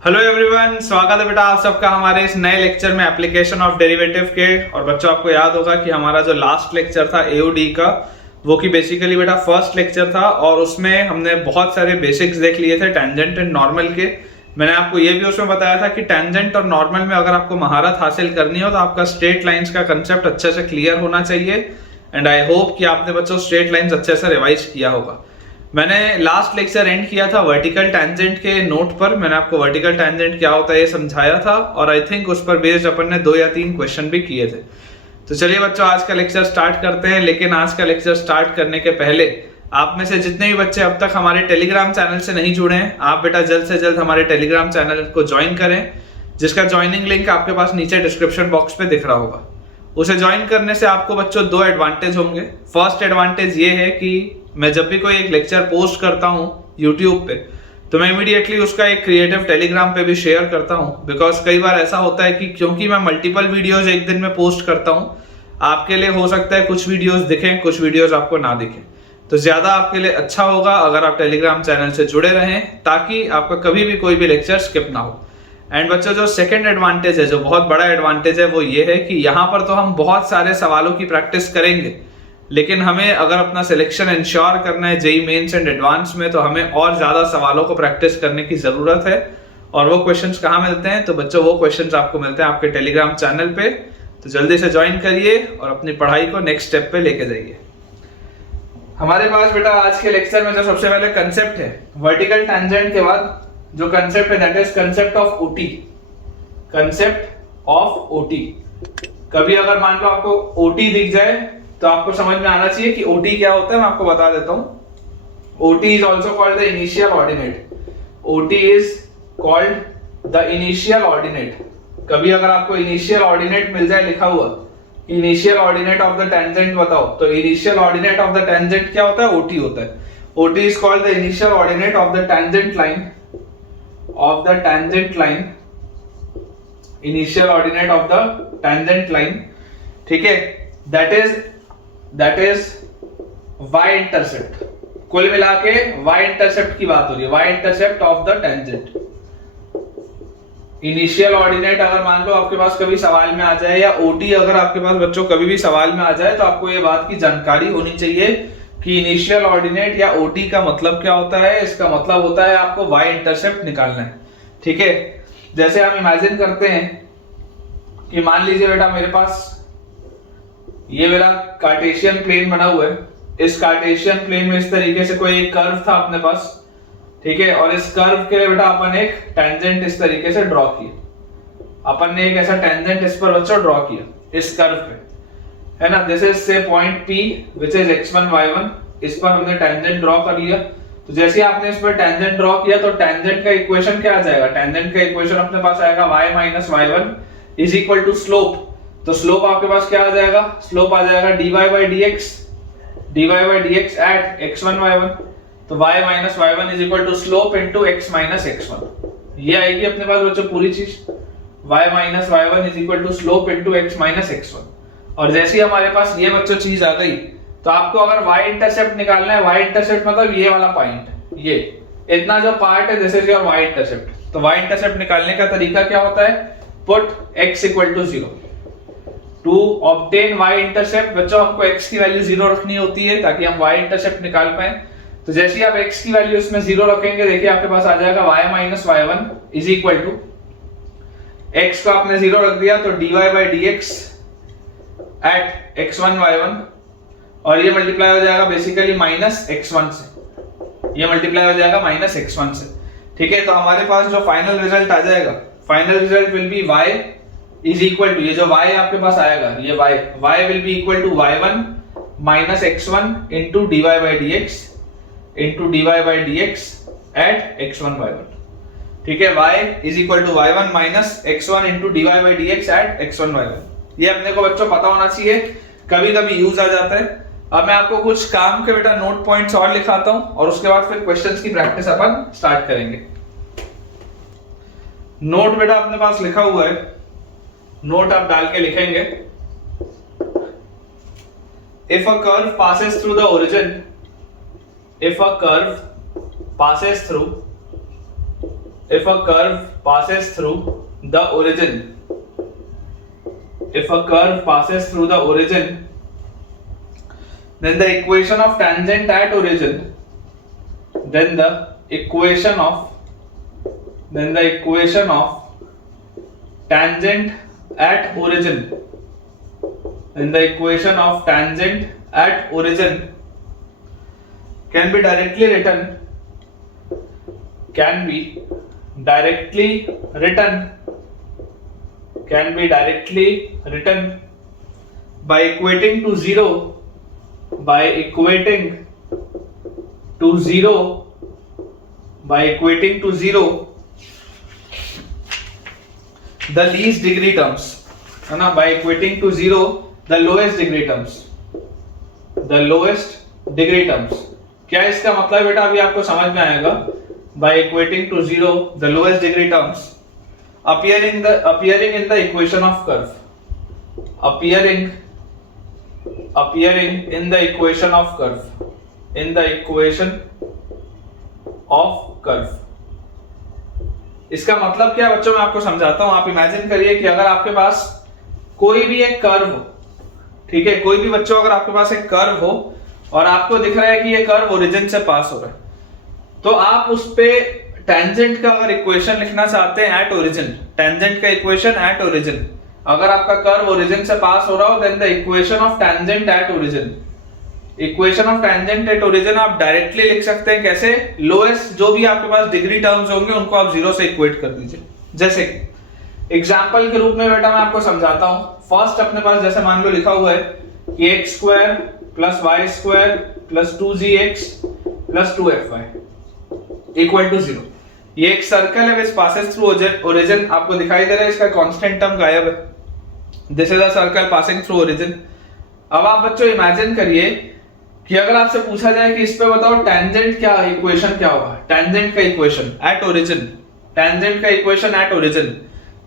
Hello everyone, स्वागत है बेटा आप सबका हमारे इस नए लेक्चर में एप्लीकेशन ऑफ डेरिवेटिव के। और बच्चों आपको याद होगा कि हमारा जो लास्ट लेक्चर था एओडी का, वो कि बेसिकली बेटा फर्स्ट लेक्चर था और उसमें हमने बहुत सारे बेसिक्स देख लिए थे टेंजेंट एंड नॉर्मल के। मैंने आपको ये भी उसमें बताया था कि टेंजेंट और नॉर्मल में अगर आपको महारत हासिल करनी हो तो आपका स्ट्रेट लाइंस का कंसेप्ट अच्छे से क्लियर होना चाहिए। एंड आई होप कि आपने बच्चों स्ट्रेट लाइंस अच्छे से रिवाइज किया होगा। मैंने लास्ट लेक्चर एंड किया था वर्टिकल टैंजेंट के नोट पर। मैंने आपको वर्टिकल टैंजेंट क्या होता है ये समझाया था और आई थिंक उस पर बेस्ड अपन ने 2 या 3 क्वेश्चन भी किए थे। तो चलिए बच्चों आज का लेक्चर स्टार्ट करते हैं। लेकिन आज का लेक्चर स्टार्ट करने के पहले आप में से जितने भी बच्चे अब तक हमारे टेलीग्राम चैनल से नहीं जुड़े हैं, आप बेटा जल्द से जल्द हमारे टेलीग्राम चैनल को ज्वाइन करें, जिसका ज्वाइनिंग लिंक आपके पास नीचे डिस्क्रिप्शन बॉक्स पे दिख रहा होगा। उसे ज्वाइन करने से आपको बच्चों 2 एडवांटेज होंगे। फर्स्ट एडवांटेज ये है कि मैं जब भी कोई एक लेक्चर पोस्ट करता हूँ यूट्यूब पे तो मैं इमीडिएटली उसका एक क्रिएटिव टेलीग्राम पे भी शेयर करता हूँ। बिकॉज कई बार ऐसा होता है कि क्योंकि मैं मल्टीपल वीडियोज एक दिन में पोस्ट करता हूँ, आपके लिए हो सकता है कुछ वीडियोज दिखें, कुछ वीडियोज आपको ना दिखें। तो ज्यादा आपके लिए अच्छा होगा अगर आप टेलीग्राम चैनल से जुड़े रहें, ताकि आपका कभी भी कोई भी लेक्चर स्किप ना हो। एंड बच्चों जो सेकंड एडवांटेज है, जो बहुत बड़ा एडवांटेज है, वो ये है कि यहाँ पर तो हम बहुत सारे सवालों की प्रैक्टिस करेंगे, लेकिन हमें अगर अपना सिलेक्शन इंश्योर करना है जेईई मेंस एंड एडवांस में, तो हमें और ज्यादा सवालों को प्रैक्टिस करने की जरूरत है। और वो क्वेश्चंस कहाँ मिलते हैं? तो बच्चों वो क्वेश्चंस आपको मिलते हैं आपके टेलीग्राम चैनल पे। तो जल्दी से ज्वाइन करिए और अपनी पढ़ाई को नेक्स्ट स्टेप पे लेके जाइए। हमारे पास बेटा आज के लेक्चर में जो सबसे पहले कंसेप्ट है वर्टिकल टैंजेंट के बाद जो कंसेप्ट है that is concept of OT. Concept of OT. कभी अगर मान लो आपको ओटी दिख जाए तो आपको समझ में आना चाहिए कि ओटी क्या होता है। मैं आपको बता देता हूं। OT is also called the initial ordinate. OT is called the initial ordinate. कभी अगर आपको इनिशियल ऑर्डिनेट मिल जाए लिखा हुआ, initial ordinate of the tangent बताओ, तो initial ordinate of the tangent क्या होता है? ओटी होता है। OT is called the initial ordinate of the tangent line, of the tangent line, initial ordinate of the tangent line, ठीक है, that is y intercept। कुल मिला के y intercept की बात हो रही है, y intercept of the tangent। Initial ordinate अगर मान लो आपके पास कभी सवाल में आ जाए, या ओटी अगर आपके पास बच्चों कभी भी सवाल में आ जाए, तो आपको ये बात की जानकारी होनी चाहिए कि इनिशियल ऑर्डिनेट या ओटी का मतलब क्या होता है। इसका मतलब होता है आपको y इंटरसेप्ट निकालना है, ठीक है। जैसे हम इमेजिन करते हैं कि मान लीजिए बेटा मेरे पास ये मेरा कार्टेशियन प्लेन बना हुआ है। इस कार्टेशियन प्लेन में इस तरीके से कोई एक कर्व था अपने पास, ठीक है, और इस कर्व के लिए बेटा अपन एक टेंजेंट इस तरीके से ड्रॉ किया। अपन ने एक ऐसा टेंजेंट इस पर बच्चों ड्रॉ किया इस कर्व पे, है ना। दिस इज से point P which is x1 y1। इस पर हमने टेंजेंट ड्रॉ कर लिया। तो जैसे आपने इस पर टेंजेंट ड्रॉ किया तो टेंजेंट का इक्वेशन क्या आ जाएगा? टेंजेंट का इक्वेशन अपने पास आएगा y minus y1 is equal to slope. तो स्लोप आपके पास क्या आ जाएगा? स्लोप आ जाएगा dy by dx at x1 y1। तो y minus y1 is equal to slope into x minus x1। ये आएगी अपने पास बच्चों पूरी चीज, y minus y1 is equal to slope into x minus x1। और जैसे ही हमारे पास ये बच्चों चीज आ गई, तो आपको अगर y इंटरसेप्ट निकालना है, y इंटरसेप्ट मतलब ये वाला पॉइंट, ये इतना जो पार्ट है this is your y intercept. तो y इंटरसेप्ट निकालने का तरीका क्या होता है? Put x equal to 0 to obtain y intercept. बच्चों हमको x की वैल्यू 0 रखनी होती है ताकि हम y इंटरसेप्ट निकाल पाए। तो जैसे ही आप x की वैल्यू इसमें 0 रखेंगे, देखिए आपके पास आ जाएगा y minus y1 is equal to x को आपने 0 रख दिया तो dy by dx at x1 y1, और ये मल्टीप्लाई हो जाएगा बेसिकली माइनस x1 से। ये मल्टीप्लाई हो जाएगा माइनस x1 से, ठीक है। तो हमारे पास जो फाइनल रिजल्ट आ जाएगा, final result will be y is equal to, ये जो y आपके पास आएगा, ये y will be equal to y1 minus x1 into dy by dx at x1 y1, ठीक है। y is equal to y1 minus x1 into dy by dx at x1 y1। ये अपने को बच्चों पता होना चाहिए, कभी कभी यूज आ जाता है। अब मैं आपको कुछ काम के बेटा नोट पॉइंट्स और लिखाता हूं और उसके बाद फिर क्वेश्चंस की प्रैक्टिस अपन स्टार्ट करेंगे। नोट बेटा अपने पास लिखा हुआ है, नोट आप डाल के लिखेंगे। If a curve passes through the origin, if a curve passes through if a curve passes through the origin, if a curve passes through the origin, then the equation of tangent at origin, then the equation of tangent at origin, then the equation of tangent at origin can be directly written by equating to zero the least degree terms, है ना, by equating to zero the lowest degree terms, क्या इसका मतलब बेटा अभी आपको समझ में आएगा। by equating to zero the lowest degree terms appearing in the equation of curve, appearing in the equation of curve, इसका मतलब क्या बच्चों, मैं आपको समझाता हूं। आप इमेजिन करिए कि अगर आपके पास कोई भी एक कर्व हो, ठीक है, कोई भी बच्चों अगर आपके पास एक कर्व हो और आपको दिख रहा है कि ये कर्व ओरिजिन से पास हो रहा है, तो आप उस पे टेंजेंट का अगर इक्वेशन लिखना चाहते हैं एट ओरिजिन, टेंजेंट का इक्वेशन एट ओरिजिन, अगर आपका कर्व ओरिजिन से पास हो रहा हो, then the equation of tangent at origin, equation of tangent at origin आप डायरेक्टली लिख सकते हैं। कैसे? लोएस्ट जो भी आपके पास डिग्री टर्म्स होंगे उनको आप जीरो से इक्वेट कर दीजिए। जैसे एग्जांपल के रूप में बेटा मैं आपको समझाता हूं। फर्स्ट अपने पास जैसे मान लो लिखा हुआ है कि x square plus y square plus 2gx plus 2fy equal to 0। ये एक सर्कल है विच पासेस थ्रू ओरिजिन, आपको दिखाई दे रहा है, इसका कांस्टेंट टर्म गायब है। This is a circle passing through origin. अब आप बच्चों इमेजिन करिए कि अगर आपसे पूछा जाए कि इस पे बताओ टेंजेंट क्या इक्वेशन क्या होगा, टेंजेंट का इक्वेशन एट ओरिजिन, टेंजेंट का इक्वेशन एट ओरिजिन,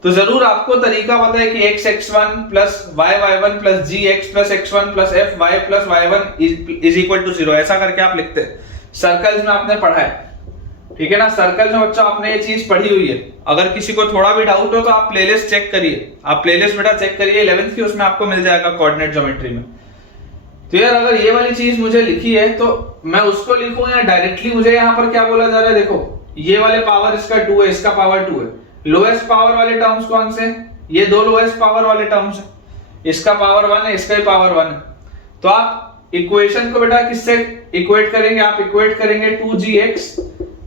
तो जरूर आपको तरीका पता है कि x(x1) plus y(y1) plus gx plus x1 plus fy plus y1 is equal to 0। ऐसा करके आप लिखते हैं। सर्कल्स में आपने पढ़ा है, ठीक है ना, सर्कल में बच्चों आपने ये चीज पढ़ी हुई है। अगर किसी को थोड़ा भी डाउट हो तो आप प्लेलिस्ट चेक करिए, आप प्लेलिस्ट बेटा चेक करिए 11th की, उसमें आपको मिल जाएगा कोऑर्डिनेट ज्योमेट्री में। तो यार अगर ये वाली चीज मुझे लिखी है तो मैं उसको लिखूं या डायरेक्टली मुझे यहाँ पर क्या बोला जा रहा है, देखो ये वाले पावर इसका 2 है, इसका पावर 2 है। लोएस्ट पावर वाले टर्म्स कौन से? ये दो लोएस्ट पावर वाले टर्म्स है, इसका पावर 1 है, इसका ही पावर 1 है। तो आप इक्वेशन को बेटा किससे इक्वेट करेंगे? आप इक्वेट करेंगे 2gx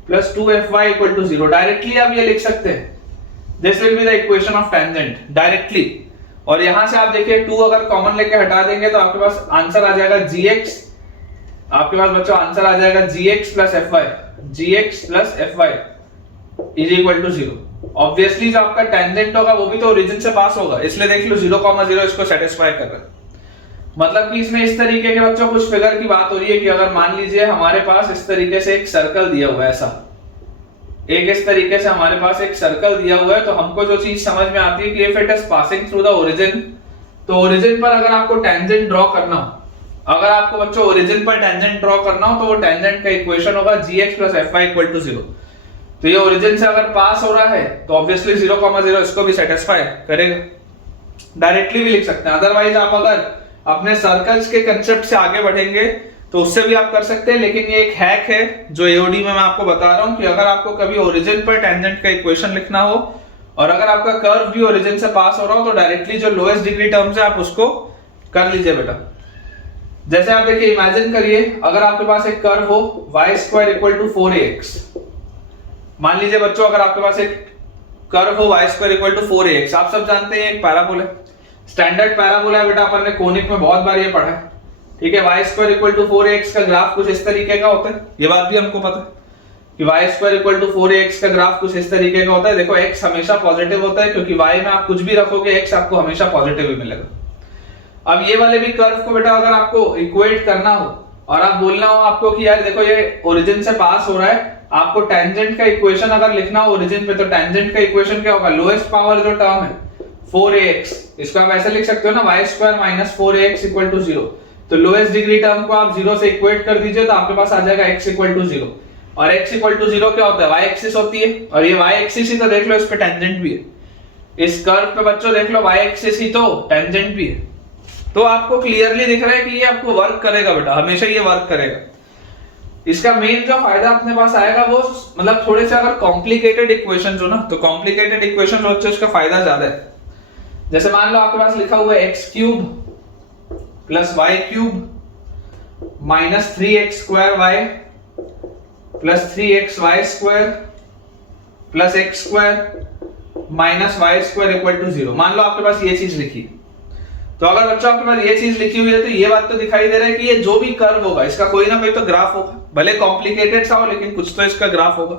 plus 2fy equal to 0। Directly आप ये लिख सकते हैं, this will be the equation of tangent directly. और यहां से आप देखिए 2 अगर कॉमन लेके हटा देंगे तो आपके पास आंसर आ जाएगा gx, आपके पास बच्चों आंसर आ जाएगा gx plus fy is equal to 0। Obviously जो आपका टेंजेंट होगा वो भी तो ओरिजिन से पास होगा, इसलिए देख लो 0,0 इसको सेटिस्फाई कर रहा है। मतलब कि इसमें इस तरीके के बच्चों कुछ फिगर की बात हो रही है कि अगर मान लीजिए हमारे पास इस तरीके से एक सर्कल दिया हुआ है, ऐसा एक इस तरीके से हमारे पास एक सर्कल दिया हुआ है, तो हमको जो चीज समझ में आती है कि if it is passing through the origin, तो ओरिजिन पर अगर आपको टेंजेंट ड्रॉ करना हो, अगर आपको बच्चों ओरिजिन पर टेंजेंट ड्रॉ करना हो तो वो टेंजेंट का इक्वेशन होगा gx plus fy equal to 0। तो ये ओरिजिन से अगर पास हो रहा है तो ऑब्वियसली 0,0 इसको भी सेटिस्फाई करेगा। डायरेक्टली भी लिख सकते हैं। अदरवाइज आप अगर अपने सर्कल्स के कंसेप्ट से आगे बढ़ेंगे तो उससे भी आप कर सकते हैं, लेकिन ये एक हैक है जो एओडी में मैं आपको बता रहा हूं कि अगर आपको कभी ओरिजिन पर टेंजेंट का इक्वेशन लिखना हो और अगर आपका कर्व भी ओरिजिन से पास हो रहा हो तो डायरेक्टली जो लोएस्ट डिग्री टर्म्स है आप उसको कर लीजिए बेटा। जैसे आप देखिए इमेजिन करिए अगर आपके पास एक कर्व हो y square equal to 4ax, मान लीजिए बच्चों अगर आपके पास एक कर्व हो y square equal to 4ax, आप सब जानते हैं एक पैराबोला है, स्टैंडर्ड पैराबोला है बेटा, अपन ने कोनिक में बहुत बार ये पढ़ा है, ठीक है। y square equal to 4ax का ग्राफ कुछ इस तरीके का होता है, ये बात भी हमको पता है कि y square equal to 4ax का ग्राफ कुछ इस तरीके का होता है। देखो x हमेशा पॉजिटिव होता है क्योंकि y में आप कुछ भी रखोगे x आपको हमेशा पॉजिटिव ही मिलेगा। अब ये वाले भी कर्व को बेटा अगर आपको इक्वेट करना हो और आप बोलना हो आपको कि यार देखो ये ओरिजिन से पास हो रहा है, आपको टेंजेंट का इक्वेशन अगर लिखना हो ओरिजिन पे तो टेंजेंट का इक्वेशन क्या होगा? लोएस्ट पावर जो टर्म है 4ax, इसको आप ऐसे लिख सकते हो ना, y square minus 4ax equal to 0। तो लोएस्ट डिग्री टर्म को आप 0 से इक्वेट कर दीजिए तो आपके पास आ जाएगा x इक्वल टू 0। और x इक्वल टू 0 क्या होता है, y एक्सिस होती है, और ये y एक्सिस ही तो देख लो इस पे टेंजेंट भी है, इस कर्व पे बच्चों देख लो y एक्सिस ही तो टेंजेंट भी है। तो आपको क्लियरली दिख रहा है कि ये आपको वर्क करेगा बेटा, हमेशा ये वर्क करेगा। इसका मेन जो फायदा अपने पास आएगा वो मतलब थोड़े से अगर कॉम्प्लिकेटेड इक्वेशंस हो ना, तो कॉम्प्लिकेटेड इक्वेशन हो तो इसका फायदा ज्यादा है। जैसे मान लो आपके पास लिखा हुआ है x cube plus y cube minus 3x square y plus 3x y square plus x square minus y square equal to 0। मान लो आपके पास ये चीज लिखी है, तो अगर बच्चों आपके पास ये चीज लिखी हुई है तो ये बात तो दिखाई दे रहा है कि ये जो भी कर्व होगा इसका कोई ना कोई तो ग्राफ होगा, भले कॉम्प्लिकेटेड सा हो लेकिन कुछ तो इसका ग्राफ होगा।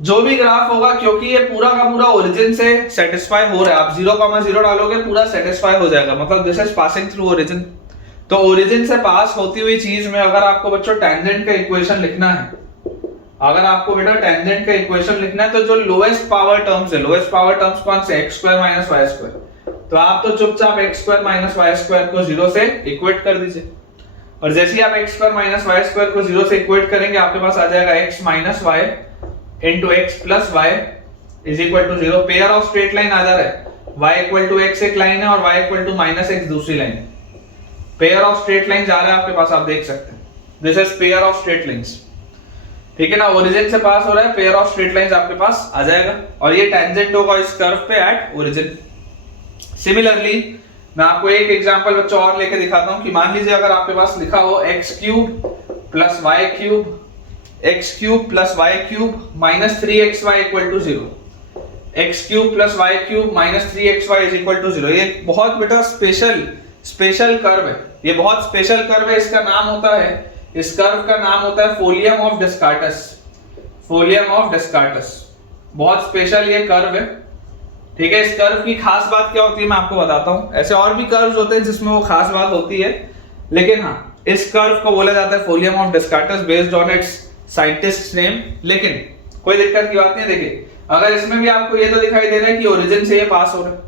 जो भी ग्राफ होगा, क्योंकि ये पूरा का पूरा ओरिजिन से सेटिस्फाई हो रहा है, आप 0,0 डालोगे पूरा सेटिस्फाई हो जाएगा, मतलब this is passing through origin. तो ओरिजिन से पास होती हुई चीज में अगर आपको बच्चों टेंजेंट का इक्वेशन लिखना है, अगर आपको बेटा टेंजेंट का इक्वेशन लिखना है तो जो लोएस्ट पावर टर्म्स है, लोएस्ट पावर टर्म्स कौन से, x square minus y square, तो आप तो चुपचाप x square minus y square को 0 से इक्वेट कर दीजिए, और जैसे ही आप x square minus y square को 0 से इक्वेट करेंगे आपके पास आ जाएगा x minus Y into X plus Y is equal to 0। Pair of straight line आ जा रहा है, y इक्वल टू x एक लाइन है और y equal to minus x दूसरी लाइन है। पेयर ऑफ स्ट्रेट लाइन जा रहा है आपके पास, आप देख सकते हैं, this is pair of straight lines, ठीक है ना, ओरिजिन से पास हो रहा है, पेयर ऑफ स्ट्रेट लाइंस आपके पास आ जाएगा, और ये टेंजेंट होगा इस कर्व पे एट ओरिजिन। सिमिलरली मैं आपको एक एग्जांपल बच्चों और लेके दिखाता हूं कि मान लीजिए अगर आपके पास लिखा हो x cube plus y cube x cube plus y cube minus 3xy equal to 0, x cube plus y cube minus 3xy is equal to 0। ये बहुत बेटा स्पेशल कर्व है, ये बहुत स्पेशल कर्व है। इसका नाम होता है, इस कर्व का नाम होता है फोलियम ऑफ डिस्कार्टस, फोलियम ऑफ डिस्कार्टस, बहुत स्पेशल ये कर्व है, ठीक है। इस कर्व की खास बात क्या होती है मैं आपको बताता हूं, ऐसे और भी कर्व्स होते हैं जिसमें वो खास बात होती है, लेकिन हाँ इस कर्व को बोला जाता है folium of Descartes based on its scientist name. लेकिन कोई दिक्कत की बात नहीं है, देखिए अगर इसमें भी आपको ये तो दिखाई दे रहा है कि ओरिजिन से ये पास हो रहा है,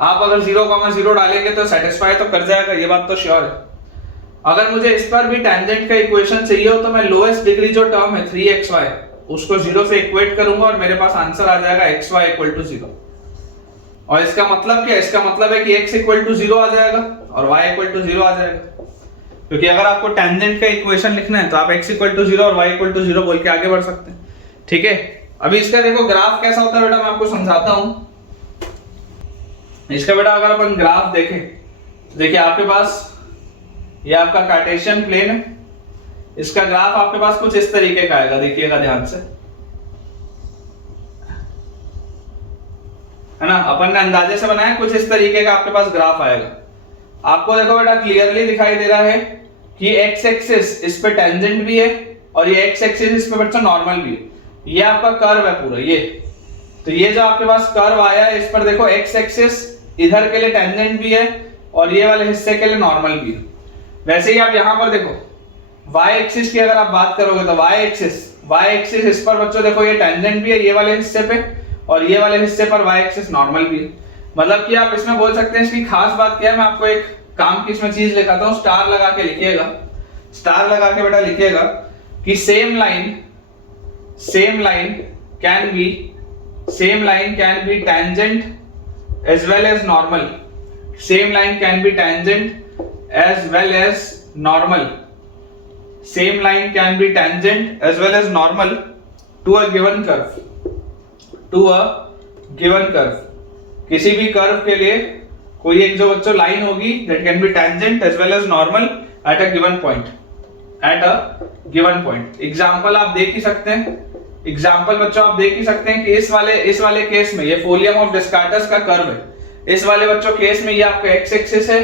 आप अगर 0,0 डालेंगे तो सेटिस्फाई तो कर जाएगा, ये बात तो श्योर है। अगर मुझे इस पर भी टेंजेंट का इक्वेशन चाहिए हो तो मैं लोएस्ट डिग्री जो टर्म है 3xy उसको 0 से इक्वेट करूंगा और मेरे पास आंसर आ जाएगा xy इक्वल टू 0। और इसका मतलब क्या है, इसका मतलब है कि x इक्वल टू 0 आ जाएगा और y इक्वल टू 0 आ जाएगा, क्योंकि अगर आपको टेंजेंट का इक्वेशन लिखना है तो आप x इक्वल टू 0 और y इक्वल टू 0 बोल के आगे बढ़ सकते हैं, ठीक है। अभी इसका देखो ग्राफ कैसा होता है बेटा, मैं आपको समझाता हूं। इसका बेटा अगर अपन ग्राफ देखें, देखिए आपके पास ये आपका कार्टेशियन प्लेन है, इसका ग्राफ आपके पास कुछ इस तरीके का आएगा, देखिएगा ध्यान से, है ना, अपन ने अंदाजे से बनाया, कुछ इस तरीके का आपके पास ग्राफ आएगा। आपको देखो बेटा क्लियरली दिखाई दे रहा है कि x एक्सिस इस पे टेंजेंट भी है और ये x एक्सिस इस पे बच्चा नॉर्मल भी है, ये आपका कर्व है पूरा ये। तो ये जो आपके पास कर्व आया है इस पर देखो x एक्सिस इधर के लिए टेंजेंट भी है और ये वाले हिस्से के लिए नॉर्मल भी है। वैसे ही आप यहां पर देखो y एक्सिस की अगर आप बात करोगे तो y एक्सिस इस पर बच्चों देखो ये टेंजेंट भी है ये वाले हिस्से पे और ये वाले हिस्से पर y एक्सिस नॉर्मल भी है। मतलब कि आप इसमें बोल सकते हैं इसकी खास बात क्या है, मैं आपको एक काम की इसमें चीज लिखाता हूं, स्टार लगा के लिखिएगा, स्टार लगा के बेटा लिखिएगा कि same line can be tangent as well as normal, same line can be tangent as well as normal, same line can be tangent as well as normal to a given curve, to a given curve। किसी भी curve के लिए कोई एक जो बच्चों line होगी that can be tangent as well as normal at a given point, at a given point। Example आप देख ही सकते हैं, एग्जाम्पल बच्चों आप देख ही सकते हैं कि इस वाले केस में ये फोलियम ऑफ डिस्कार्टस का कर्व है, इस वाले बच्चों केस में ये आपका x एक्सिस है,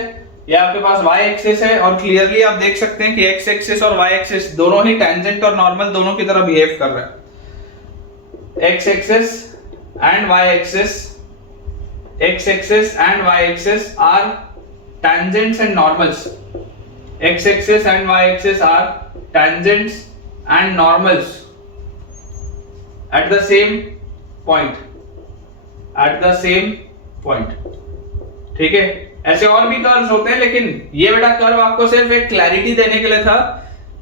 ये आपके पास y एक्सिस है, और क्लियरली आप देख सकते हैं कि x एक्सिस और y एक्सिस दोनों ही टेंजेंट और नॉर्मल दोनों की तरह बिहेव कर रहे हैं। x axis and y axis are tangents and normals, x axis and y axis are tangents and normals at the same point, ठीक है। ऐसे और भी कर्व्स होते हैं, लेकिन ये बेटा कर्व आपको सिर्फ एक क्लैरिटी देने के लिए था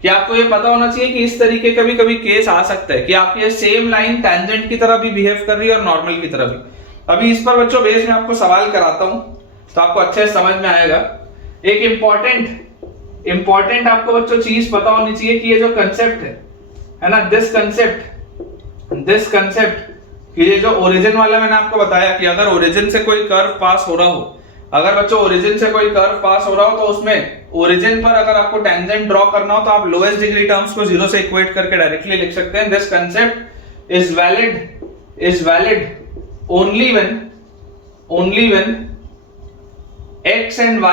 कि आपको ये पता होना चाहिए कि इस तरीके का भी कभी केस आ सकता है कि आपकी ये सेम लाइन टेंजेंट की तरह भी बिहेव कर रही है और नॉर्मल की तरह भी। अभी इस पर बच्चों बेस में आपको सवाल कराता हूं तो आपको अच्छे से समझ में आएगा। एक इंपॉर्टेंट आपको बच्चों चीज पता होनी चाहिए कि ये जो कंसेप्ट है ना, दिस कंसेप्ट कि ये जो ओरिजिन वाला मैंने आपको बताया कि अगर ओरिजिन से कोई कर्व पास हो रहा हो, अगर बच्चों ओरिजिन से कोई कर्व पास हो रहा हो तो उसमें ओरिजिन पर अगर आपको टेंजेंट ड्रॉ करना हो तो आप लोएस्ट डिग्री टर्म्स को जीरो से इक्वेट करके डायरेक्टली लिख सकते हैं। This concept is valid only when x and y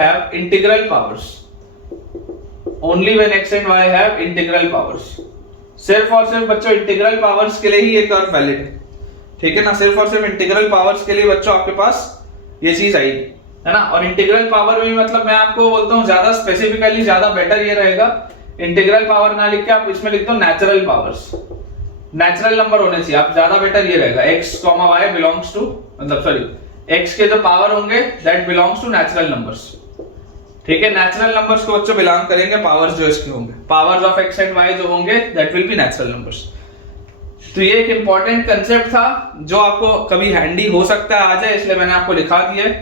have integral powers, सिर्फ और सिर्फ बच्चों इंटीग्रल पावर्स के लिए ही ये कर्व वैलिड है, ठीक है ना। सिर्फ और सिर्फ इंटीग्रल पावर्स के लिए बच्चों आपके पास ये चीज आएगी, है ना। और इंटीग्रल पावर में मतलब मैं आपको बोलता हूँ ज्यादा स्पेसिफिकली ज्यादा बेटर ये रहेगा, इंटीग्रल पावर ना लिख के आप इसमें लिख दो नेचुरल पावर्स, नेचुरल नंबर होने चाहिए। आप ज्यादा बेटर ये रहेगा x, y बिलोंग्स टू, मतलब सॉरी x के जो पावर होंगे that belongs to natural numbers, ठीक है। नेचुरल नंबर्स को बच्चों बिलोंग करेंगे पावर्स जो इसके होंगे, powers of x and y जो होंगे that will be natural numbers. तो ये एक इंपॉर्टेंट कंसेप्ट था जो आपको कभी हैंडी हो सकता है आ जाए, इसलिए मैंने आपको लिखा दिया है।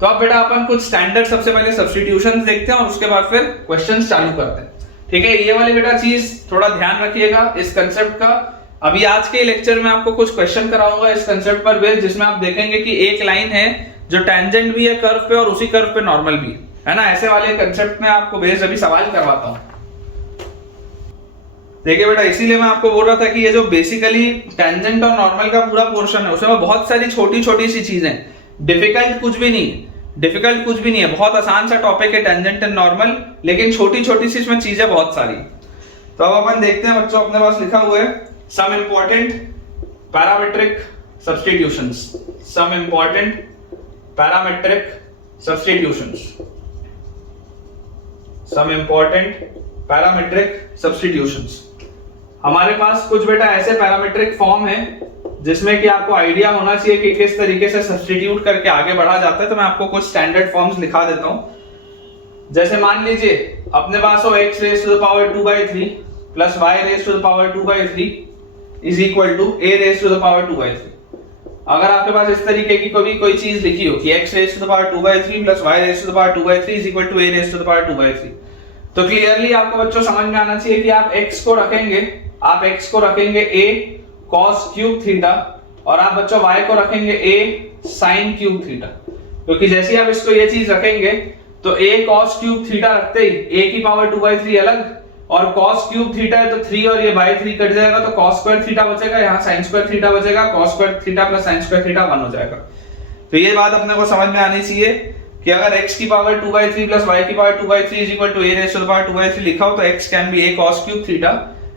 तो अब बेटा अपन कुछ स्टैंडर्ड सबसे पहले सब्स्टिट्यूशंस देखते हैं और उसके बाद फिर क्वेश्चंस चालू करते हैं, ठीक है। ये वाली बेटा चीज थोड़ा ध्यान रखिएगा इस कंसेप्ट का। अभी आज के लेक्चर में आपको कुछ क्वेश्चन कराऊंगा इस कंसेप्ट पर बेस, जिसमें आप देखेंगे कि एक लाइन है जो टेंजेंट भी है कर्व पे और उसी कर्व पे नॉर्मल भी है ना। ऐसे वाले कंसेप्ट में आपको बेस अभी सवाल करवाता हूं। देखिए बेटा, इसीलिए मैं आपको बोल रहा था कि ये जो बेसिकली टेंजेंट और नॉर्मल का पूरा पोर्शन है उसमें बहुत सारी छोटी छोटी सी चीजें, डिफिकल्ट कुछ भी नहीं है, बहुत आसान सा टॉपिक है टेंजेंट एंड नॉर्मल, लेकिन छोटी छोटी सी इसमें चीजें बहुत सारी। तो अब अपन देखते हैं बच्चों, अपने पास लिखा हुआ है some important parametric substitutions, हमारे पास कुछ बेटा ऐसे पैरामीट्रिक फॉर्म है जिसमें कि आपको आइडिया होना चाहिए कि किस तरीके से सब्स्टिट्यूट करके आगे बढ़ा जाता है। तो मैं आपको कुछ स्टैंडर्ड फॉर्म्स लिखा देता हूं। जैसे मान लीजिए अपने पास हो x raised to the power 2/3 plus y raised to the power 2/3 is equal to a raised to the power 2/3। अगर आपके पास इस तरीके की कोई चीज लिखी हो कि x raised to the power 2/3 plus y raised to the power 2/3 is equal to a raised to the power 2/3, तो क्लियरली आपको बच्चों समझ में आना चाहिए कि आप x को रखेंगे a cos क्यूब थीटा और आप बच्चों y को रखेंगे a sin क्यूब थीटा, क्योंकि जैसे ही आप इसको ये चीज रखेंगे तो a cos क्यूब थीटा रखते ही a की पावर 2/3 अलग और cos क्यूब थीटा है तो 3 और ये बाय 3 कट जाएगा तो cos स्क्वायर थीटा बचेगा, यहाँ sin स्क्वायर थीटा बचेगा, cos square theta plus sin square theta 1 हो जाएगा। तो ये बात अपने को समझ में आनी चाहिए कि अगर x की पावर 2/3 प्लस y की power 2/3 is equal to a raise to the power 2/3 लिखा हो तो x can be a cos cube theta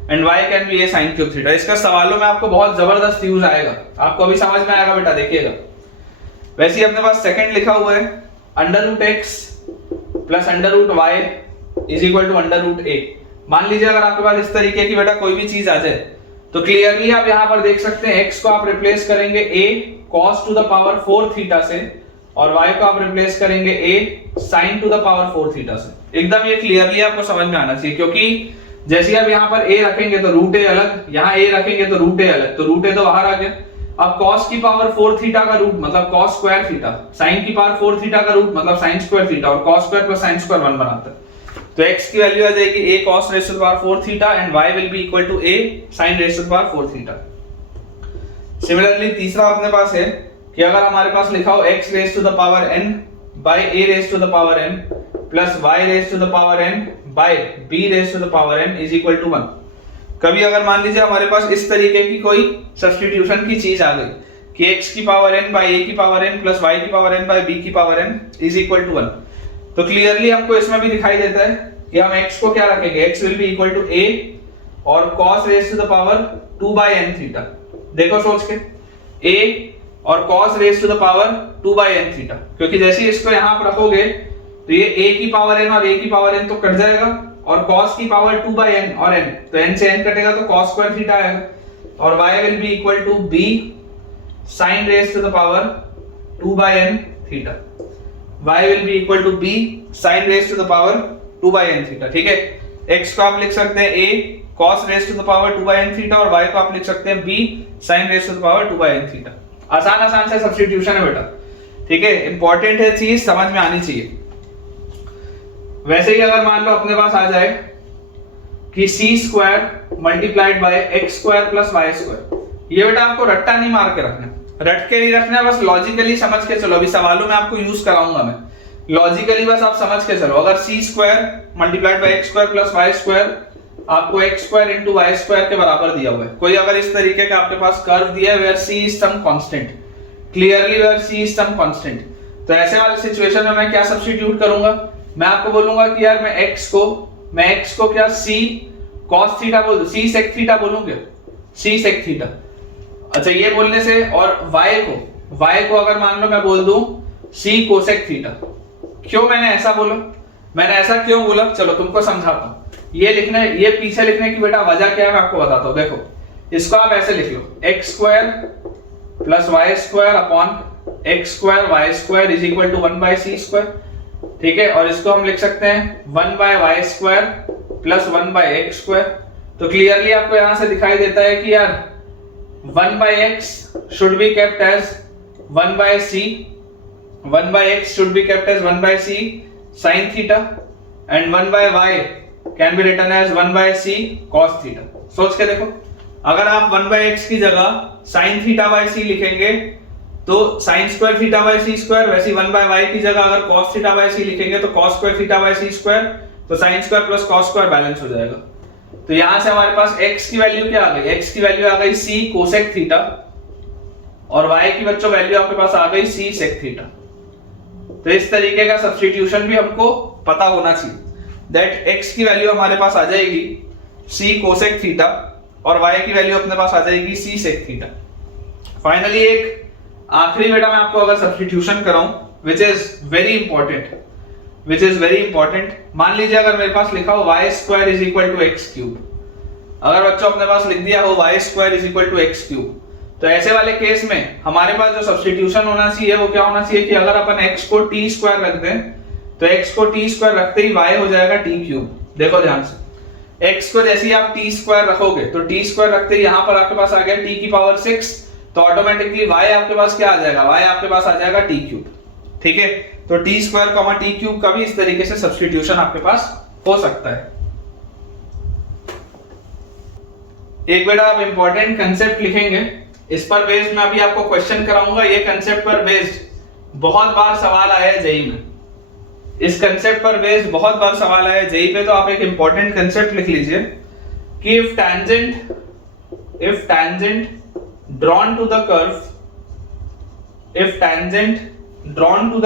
and y can be a sin cube theta. इसका सवालों में आपको बहुत जबरदस्त यूज आएगा, आपको अभी समझ में आएगा बेटा, देखिएगा। वैसे ही अपने पास सेकंड लिखा हुआ है √x plus √y is equal to √a। मान लीजिए अगर आपके पास इस तरीके की बेटा कोई भी चीज आ जाए तो क्लियरली आप यहां पर देख सकते हैं x को आप रिप्लेस करेंगे a cos to the power 4 theta से और y को आप रिप्लेस करेंगे a sin to the power 4 theta से। एकदम ये क्लियरली आपको समझ में आना चाहिए, क्योंकि जैसे आप यहां पर a रखेंगे तो √a अलग, यहां a रखेंगे तो √a अलग, तो √a तो बाहर आ गया। अब cos की पावर 4 थीटा का रूट मतलब cos स्क्वायर थीटा, sin की पावर 4 थीटा का रूट मतलब sin स्क्वायर थीटा और cos square plus sin square 1 बनाता है। तो x की वैल्यू आ जाएगी a cos raise to the power 4 theta and y will be equal to a sin raise to the power 4 theta. Similarly तीसरा अपने पास है कि अगर हमारे पास लिखा हो x raise to the power n by a raise to the power n plus y raise to the power n by b raise to the power n is equal to 1। कभी अगर मान लीजिए हमारे पास इस तरीके की कोई सब्स्टिट्यूशन की चीज आ गई कि x की पावर n by a की पावर n प्लस y की पावर n by b की power n is equal to 1, तो क्लियरली आपको इसमें भी दिखाई देता है कि हम x को क्या रखेंगे, x will be equal to a और cos raise to the power 2/n theta. देखो सोच के a और cos raise to the power 2/n theta, क्योंकि जैसे ही इसको यहां पर रखोगे तो ये a की पावर n और a की पावर n तो कट जाएगा और cos की पावर 2/n और n तो n से n कटेगा तो cos स्क्वायर थीटा आएगा और y will be equal to b sin raise to the power 2/n theta. y will be equal to b sin raised to the power 2/n theta, ठीक है। x को आप लिख सकते हैं a cos raise to the power 2/n theta और y को आप लिख सकते हैं b sin raise to the power 2/n theta. आसान से सब्स्टिट्यूशन है बेटा, ठीक है। इंपॉर्टेंट है, चीज समझ में आनी चाहिए। वैसे ही अगर मान लो अपने पास आ जाए कि c square multiplied by x square plus y square, ये बेटा आपको रट्टा नहीं मार के रखना, रट के नहीं रखना, बस लॉजिकली समझ के चलो। अभी सवालों में आपको यूज कराऊंगा मैं, लॉजिकली बस आप समझ के चलो। अगर c square multiplied by x square plus y square आपको x square into y square के बराबर दिया हुआ है, कोई अगर इस तरीके का आपके पास कर्व दिया है where c is some constant, clearly where c is some constant, तो ऐसे वाले सिचुएशन में मैं क्या सब्स्टिट्यूट करूंगा, मैं आपको बोलूंगा कि यार मैं x को क्या c cos थीटा बोल दूं, c sec थीटा बोलूं क्या, c sec थीटा। अच्छा ये बोलने से, और y को अगर मान लो मैं बोल दूं c cosec थीटा। क्यों मैंने ऐसा बोला, मैंने ऐसा क्यों बोला, चलो तुमको समझाता हूं। ये पीछे लिखने की बेटा वजह क्या है मैं आपको बताता हूं। देखो इसको आप ऐसे लिख लो, x square plus y square upon x square y square is equal to 1/c square, ठीक है। और इसको हम लिख सकते हैं 1/y square plus 1/x square. तो क्लियरली आपको यहां से दिखाई देता है कि यार 1/x should be kept as 1/c, 1/x should be kept as 1/c sin theta and 1/y can be written as 1/c cos theta। सोच के देखो, अगर आप 1/x की जगह sin theta by c लिखेंगे तो sin square theta by c square, वैसे 1/y की जगह अगर cos थीटा by c लिखेंगे तो cos square theta by c square, तो sin square plus cos square balance हो जाएगा। तो यहां से हमारे पास x की वैल्यू क्या आ गई, x की वैल्यू आ गई c cosec थीटा और y की बच्चों वैल्यू आपके पास आ गई c sec थीटा। तो इस तरीके का सब्स्टिट्यूशन भी हमको पता होना चाहिए, दैट x की वैल्यू हमारे पास आ जाएगी c cosec थीटा और y की वैल्यू अपने पास आ जाएगी c sec थीटा। फाइनली एक आखिरी बेटा मैं आपको अगर सब्स्टिट्यूशन कराऊं विच इज वेरी इंपॉर्टेंट, मान लीजिए अगर मेरे पास लिखा हो y square is equal to x cube, अगर बच्चों अपने पास लिख दिया हो y square is equal to x cube, तो ऐसे वाले केस में हमारे पास जो सब्स्टिट्यूशन होना चाहिए वो क्या होना चाहिए कि अगर अपन x को t स्क्वायर रख दें तो x को t स्क्वायर रखते ही y हो जाएगा t क्यूब। देखो ध्यान से, x को जैसे ही आप t स्क्वायर रखोगे तो t स्क्वायर रखते ही यहां पर आपके पास आ गया t की पावर 6, तो ऑटोमेटिकली y आपके पास क्या आ जाएगा, y आपके पास आ जाएगा t क्यूब, ठीक है। तो t square comma t cube का भी इस तरीके से सब्स्टिट्यूशन आपके पास हो सकता है। एक बेटा आप इंपॉर्टेंट कंसेप्ट लिखेंगे, इस पर बेस्ड मैं अभी आपको क्वेश्चन कराऊंगा। ये कंसेप्ट पर बेस्ड बहुत बार सवाल आया है जेईई में, इस कंसेप्ट पर बेस्ड बहुत बार सवाल आया है जेईई पे। तो आप एक इंपॉर्टेंट कंसेप्ट लिख लीजिए कि if tangent drawn to the curve, if tangent drawn to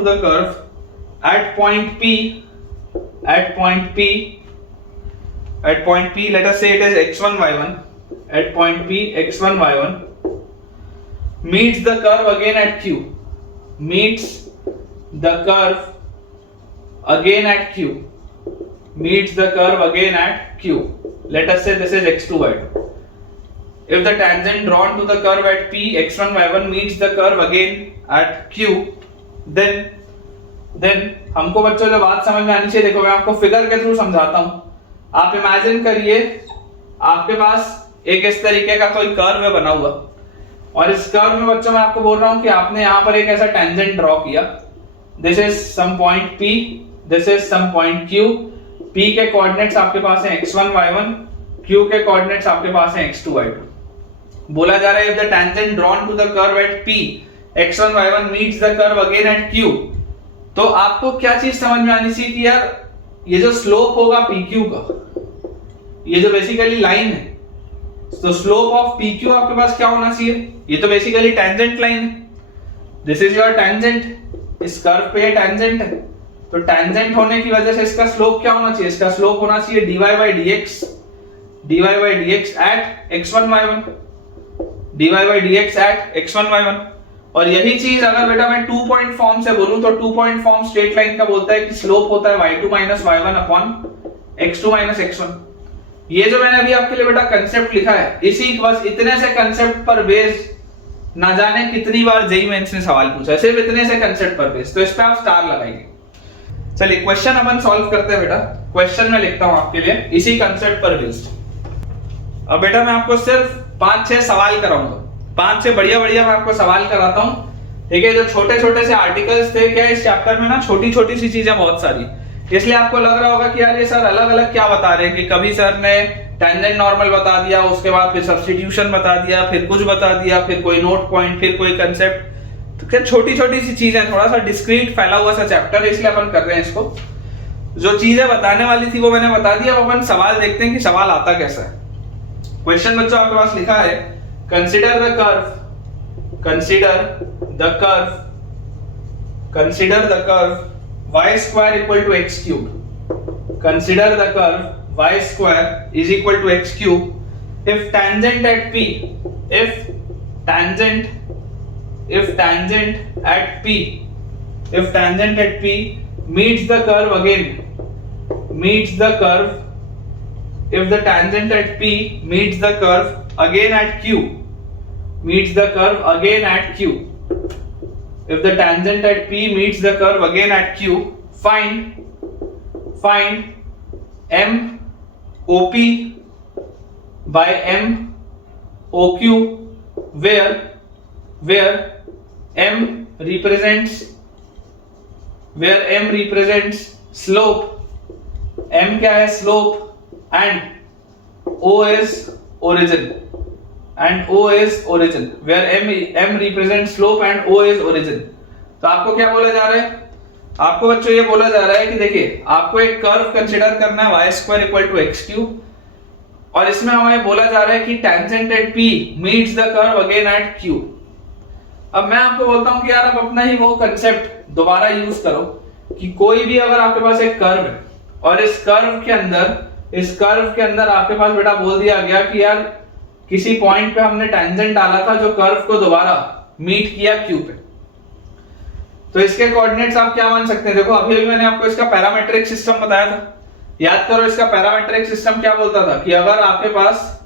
the curve at point P, let us say it is x1 y1, at point P x1 y1 meets the curve again at Q, meets the curve again at Q, let us say this is x2 y2. If the tangent drawn to the curve at P x1 y1 meets the curve again at Q, then हमको बच्चों जो बात समझ में आनी चाहिए, देखो मैं आपको फिगर के थ्रू समझाता हूं। आप इमेजिन करिए आपके पास एक इस तरीके का कोई कर्व है बना हुआ, और इस कर्व में बच्चों मैं आपको बोल रहा हूं कि आपने यहां पर एक ऐसा टेंजेंट ड्रॉ किया, this is some point P, this is some point Q। P के कोऑर्डिनेट्स आपके पास हैं x1 y1, Q के कोऑर्डिनेट्स आपके पास हैं x2 y2। बोला जा रहा है if the tangent drawn to the curve at P x1 y1 meets the curve again at Q, तो आपको क्या चीज समझ में आनी चाहिए कि यार ये जो स्लोप होगा PQ का, ये जो बेसिकली लाइन है, तो स्लोप ऑफ PQ आपके पास क्या होना चाहिए, ये तो बेसिकली टेंजेंट लाइन है, दिस इज योर टेंजेंट, इस कर्व पे ये टेंजेंट है, तो टेंजेंट होने की वजह से इसका स्लोप क्या होना चाहिए, इसका स्लोप होना चाहिए dy by dx at x1 y1, dy by dx at x1 y1। और यही चीज अगर बेटा मैं 2 पॉइंट फॉर्म से बोलूं तो 2 पॉइंट फॉर्म स्ट्रेट लाइन का बोलता है कि स्लोप होता है y2 minus y1 upon x2 minus x1। ये जो मैंने अभी आपके लिए बेटा कंसेप्ट लिखा है, इसी बस इतने से कंसेप्ट पर बेस्ड ना जाने कितनी बार जेईई मेंस ने सवाल पूछा, सिर्फ इतने से कंसेप्ट पर बेस, तो इस पे आप स्टार लगाएंगे। चलिए क्वेश्चन अपन सॉल्व करते हैं बेटा। क्वेश्चन में लिखता हूं आपके लिए इसी कंसेप्ट पर बेस्ड। अब बेटा मैं आपको सिर्फ 5-6 सवाल कराऊंगा, 5 से बढ़िया बढ़िया मैं आपको सवाल कराता हूं, ठीक है। जो छोटे छोटे से आर्टिकल्स थे, क्या इस चैप्टर में ना छोटी छोटी सी चीजें बहुत सारी, इसलिए आपको लग रहा होगा कि यार ये सर अलग अलग क्या बता रहे हैं, कि कभी सर ने टेंजेंट नॉर्मल बता दिया, उसके बाद फिर सब्स्टिट्यूशन बता दिया, फिर कुछ बता दिया, फिर कोई नोट पॉइंट, फिर कोई कंसेप्ट। तो क्या छोटी छोटी सी चीजें, थोड़ा सा डिस्क्रीट फैला हुआ सा चैप्टर है, इसलिए अपन कर रहे हैं इसको। जो चीजें बताने वाली थी वो मैंने बता दिया, अब अपन सवाल देखते हैं कि सवाल आता कैसा है। क्वेश्चन बच्चों आपके पास लिखा है, consider the curve, consider the curve, consider the curve y square equal to x cube, consider the curve y square is equal to x cube if tangent at p, if tangent at p, if tangent at p meets the curve again, meets the curve, if the tangent at p meets the curve again at q, meets the curve again at q, if the tangent at p meets the curve again at q, find m OP by m OQ where m represents slope, m क्या है slope, and O is origin, and O is origin, where m represents slope and O is origin। तो आपको क्या बोला जा रहा है, आपको बच्चों ये बोला जा रहा है कि देखिए आपको एक कर्व कंसीडर करना है y square equal to x cube, और इसमें हमें बोला जा रहा है कि tangent at p meets the curve again at q। अब मैं आपको बोलता हूं कि यार आप अपना ही वो कंसेप्ट दोबारा यूज करो कि कोई भी अगर आपके पास एक कर्व है और इस कर्व के अंदर आपके पास बेटा बोल दिया गया कि यार किसी पॉइंट पे हमने टेंजेंट डाला था जो कर्व को दोबारा मीट किया q पे, तो इसके कोऑर्डिनेट्स आप क्या मान सकते हैं। देखो अभी अभी मैंने आपको इसका पैरामीट्रिक सिस्टम बताया था, याद करो इसका पैरामीट्रिक सिस्टम क्या बोलता था कि अगर आपके पास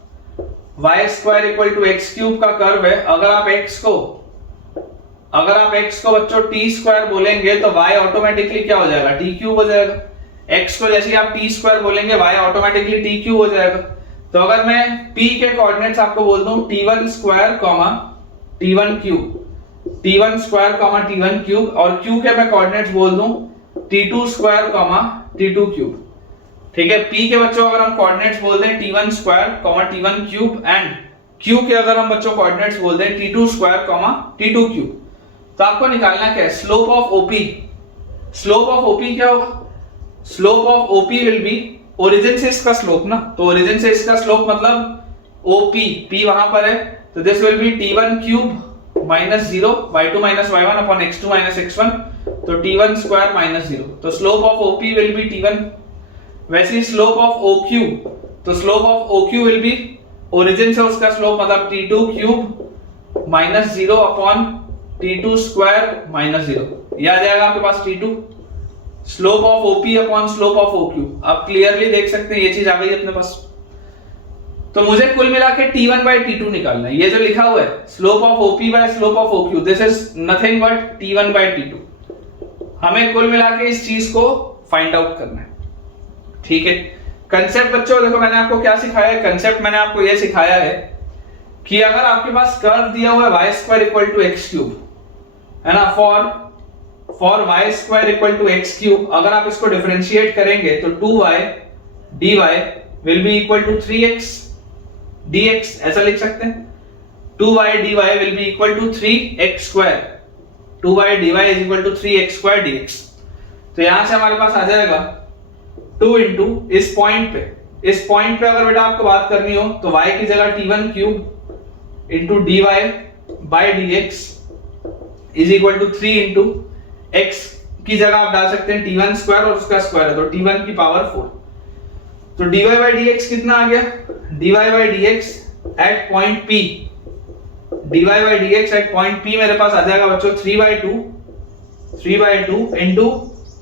y square equal to x cube का कर्व है, अगर आप x को बच्चों t स्क्वायर बोलेंगे तो y ऑटोमेटिकली क्या हो जाएगा, t क्यूब हो जाएगा। x को जैसे आप t स्क्वायर बोलेंगे y ऑटोमेटिकली t क्यूब हो जाएगा। तो अगर मैं p के कोऑर्डिनेट्स आपको बोल दूं t1 square t1 cube, t1 square t1 cube, और q के मैं कोऑर्डिनेट्स बोल दूं t2 स्क्वायर t2 क्यूब, ठीक है। p के बच्चों अगर हम कोऑर्डिनेट्स बोल दें t1 square t1 cube, and q के अगर हम बच्चों कोऑर्डिनेट्स बोल दें t2 स्क्वायर t2 क्यूब, तो आपको निकालना क्या है, slope of OP। Slope of OP क्या होगा, slope of OP will be origin से इसका स्लोप ना, तो ओरिजिन से इसका स्लोप मतलब OP, p वहां पर है, तो this will B t1 cube minus 0 y2 minus y1 upon x2 minus x1, तो t1 स्क्वायर माइनस 0, तो slope of OP will be t1। वैसे ही स्लोप ऑफ OQ, तो slope of OQ will be origin से उसका slope मतलब t2 cube minus 0 upon t2 square minus 0, ये आ जाएगा आपके पास t2। Slope of OP upon slope of OQ, आप clearly देख सकते हैं ये चीज आ गई अपने पास। तो मुझे कुल मिला के t1 बाय t2 निकालना है। ये जो लिखा हुआ है slope of OP by slope of OQ, this is nothing but t1 by t2। हमें कुल मिला के इस चीज को फाइंड आउट करना है, ठीक है। कंसेप्ट बच्चों देखो मैंने आपको क्या सिखाया है, कंसेप्ट मैंने आपको ये सिखाया है कि अगर आपके पास कर्व दिया हुआ है y square equal to x cube, है ना, for y square equal to x cube, अगर आप इसको डिफरेंशिएट करेंगे तो 2y dy will be equal to 3x dx, ऐसा लिख सकते हैं। 2y dy will be equal to 3x square, 2y dy is equal to 3x square dx। तो यहां से हमारे पास आ जाएगा 2 इंटू इस पॉइंट पे अगर बेटा आपको बात करनी हो तो y की जगह t1 cube into dy by dx is equal to 3 into x की जगह आप डाल सकते हैं t1 स्क्वायर और उसका स्क्वायर है तो t1 की पावर 4। तो dy बाय dx कितना आ गया, dy by dx at point p, dy by dx at point p मेरे पास आ जाएगा बच्चों 3/2 इंटू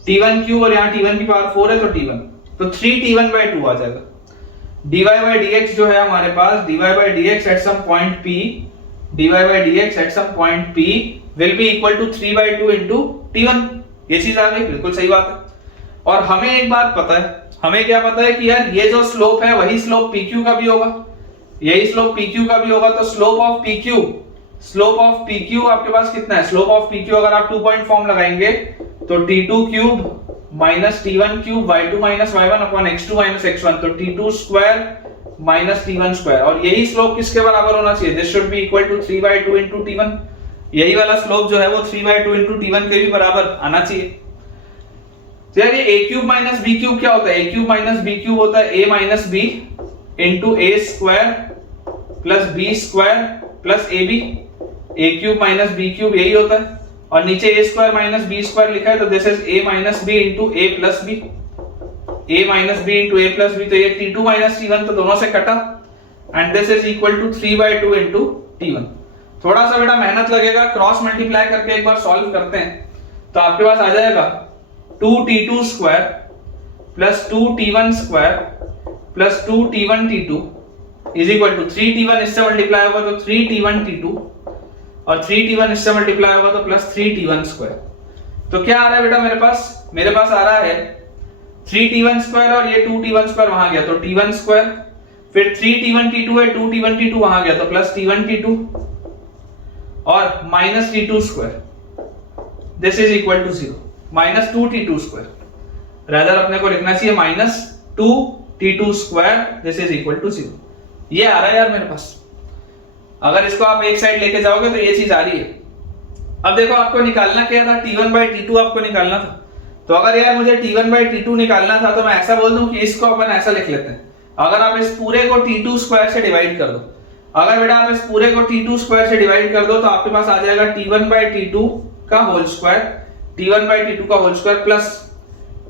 t1 क्यूब और यहाँ t1 की पावर 4 है तो t1, तो 3t1/2 आ जाएगा। dy बाय dx जो है हमारे पास dy by dx at some point p dy by dx at some point p will be equal to 3/2 into t1। ये चीज आ गई, बिल्कुल सही बात है। और हमें एक बात पता है, हमें क्या पता है कि यार ये जो स्लोप है वही स्लोप pq का भी होगा, यही स्लोप pq का भी होगा। तो स्लोप ऑफ pq आपके पास कितना है? स्लोप ऑफ pq अगर आप 2 पॉइंट फॉर्म लगाएंगे तो t2 cube minus t1 cube y2 minus y1 upon x2 minus x1, तो t2 square minus t1 square. और यही स्लोप किसके बराबर होना चाहिए? This should be equal to 3/2 into t1। यही वाला स्लोप जो है वो 3/2 into t1 के भी बराबर आना चाहिए। तो यार ये a cube minus b cube क्या होता है? a cube minus b cube होता है a minus b into a square plus b square plus ab। a cube minus b cube यही होता है, और नीचे a square minus b square लिखा है, तो this is a minus b into a plus b, a minus b into a plus b। तो ये t2 माइनस t1 तो दोनों से कटा, and this is equal to 3/2 into t1। थोड़ा सा बेटा मेहनत लगेगा, क्रॉस मल्टीप्लाई करके एक बार सॉल्व करते हैं, तो आपके पास आ जाएगा 2t2 square plus 2t1 square plus 2t1 t2 is equal to 3t1 इससे मल्टीप्लाई होगा तो 3t1 t2, और 3t1 इससे मल्टीप्लाई होगा तो प्लस 3t1 स्क्वायर। तो क्या आ रहा है बेटा मेरे पास आ रहा है 3t1 स्क्वायर, और ये 2t1 स्क्वायर वहां गया तो t1 स्क्वायर, फिर 3t1 t2 है, 2t1 t2 वहां गया तो प्लस t1 t2 और minus t2 square, this is equal to 0, minus 2t2 square. Rather अपने को लिखना चाहिए minus 2t2 square, this is equal to 0। ये आ रहा है यार मेरे पास। अगर इसको आप एक साइड लेके जाओगे तो ये चीज आ रही है। अब देखो आपको निकालना क्या था? t1/t2 आपको निकालना था। तो अगर यार मुझे t1/t2 निकालना था तो मैं ऐसा बोल दूं कि इसको अपन ऐसा लिख लेते हैं। अगर आप इस पूरे को t2 स्क्वायर से डिवाइड कर दो, अगर बेटा आप इस पूरे को t2 स्क्वायर से डिवाइड कर दो तो आपके पास आ जाएगा t1/t2 का होल स्क्वायर, t1/t2 का होल स्क्वायर प्लस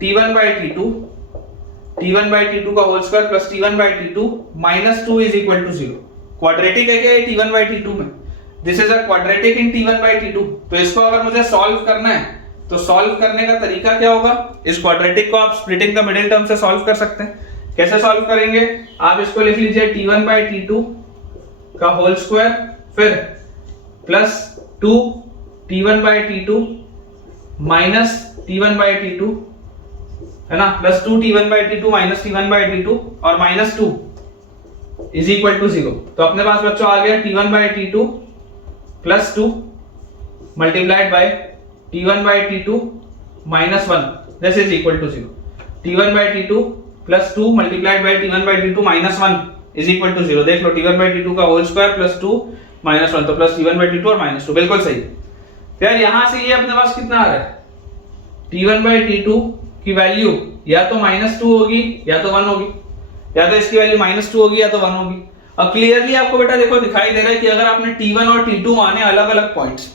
t1/t2 का whole square plus t1/t2 minus 2 is equal to 0। Quadratic है क्या ये t1/t2 में? This is a quadratic in t1/t2। तो इसको अगर मुझे सॉल्व करना है तो सॉल्व करने का तरीका क्या होगा? इस क्वाड्रेटिक को आप स्प्लिटिंग द मिडिल टर्म से सॉल्व कर सकते हैं। कैसे सॉल्व करेंगे? आप इसको लिख लीजिए t1/t2 का होल स्क्वायर फिर प्लस 2 t1/t2 माइनस t1/t2 है ना, प्लस 2 t1/t2 माइनस t1/t2 और माइनस 2 इज इक्वल टू 0। तो अपने पास बच्चों आ गया t1/t2 plus 2 multiplied by t1/t2 minus 1, this is equal to 0। t1/t2 plus 2 multiplied by t1/t2 minus 1 is equal to 0। देख लो t1/t2 का होल स्क्वायर प्लस 2 माइनस 1, तो प्लस t1/t2 और माइनस 2, बिल्कुल सही। यार यहां से ये अपने पास कितना आ रहा है? t1/t2 की वैल्यू या तो माइनस 2 होगी या तो 1 होगी, या तो इसकी वैल्यू माइनस 2 होगी या तो 1 होगी। अब क्लियरली आपको बेटा देखो दिखाई दे रहा है कि अगर आपने t1 और t2 माने अलग अलग पॉइंट्स,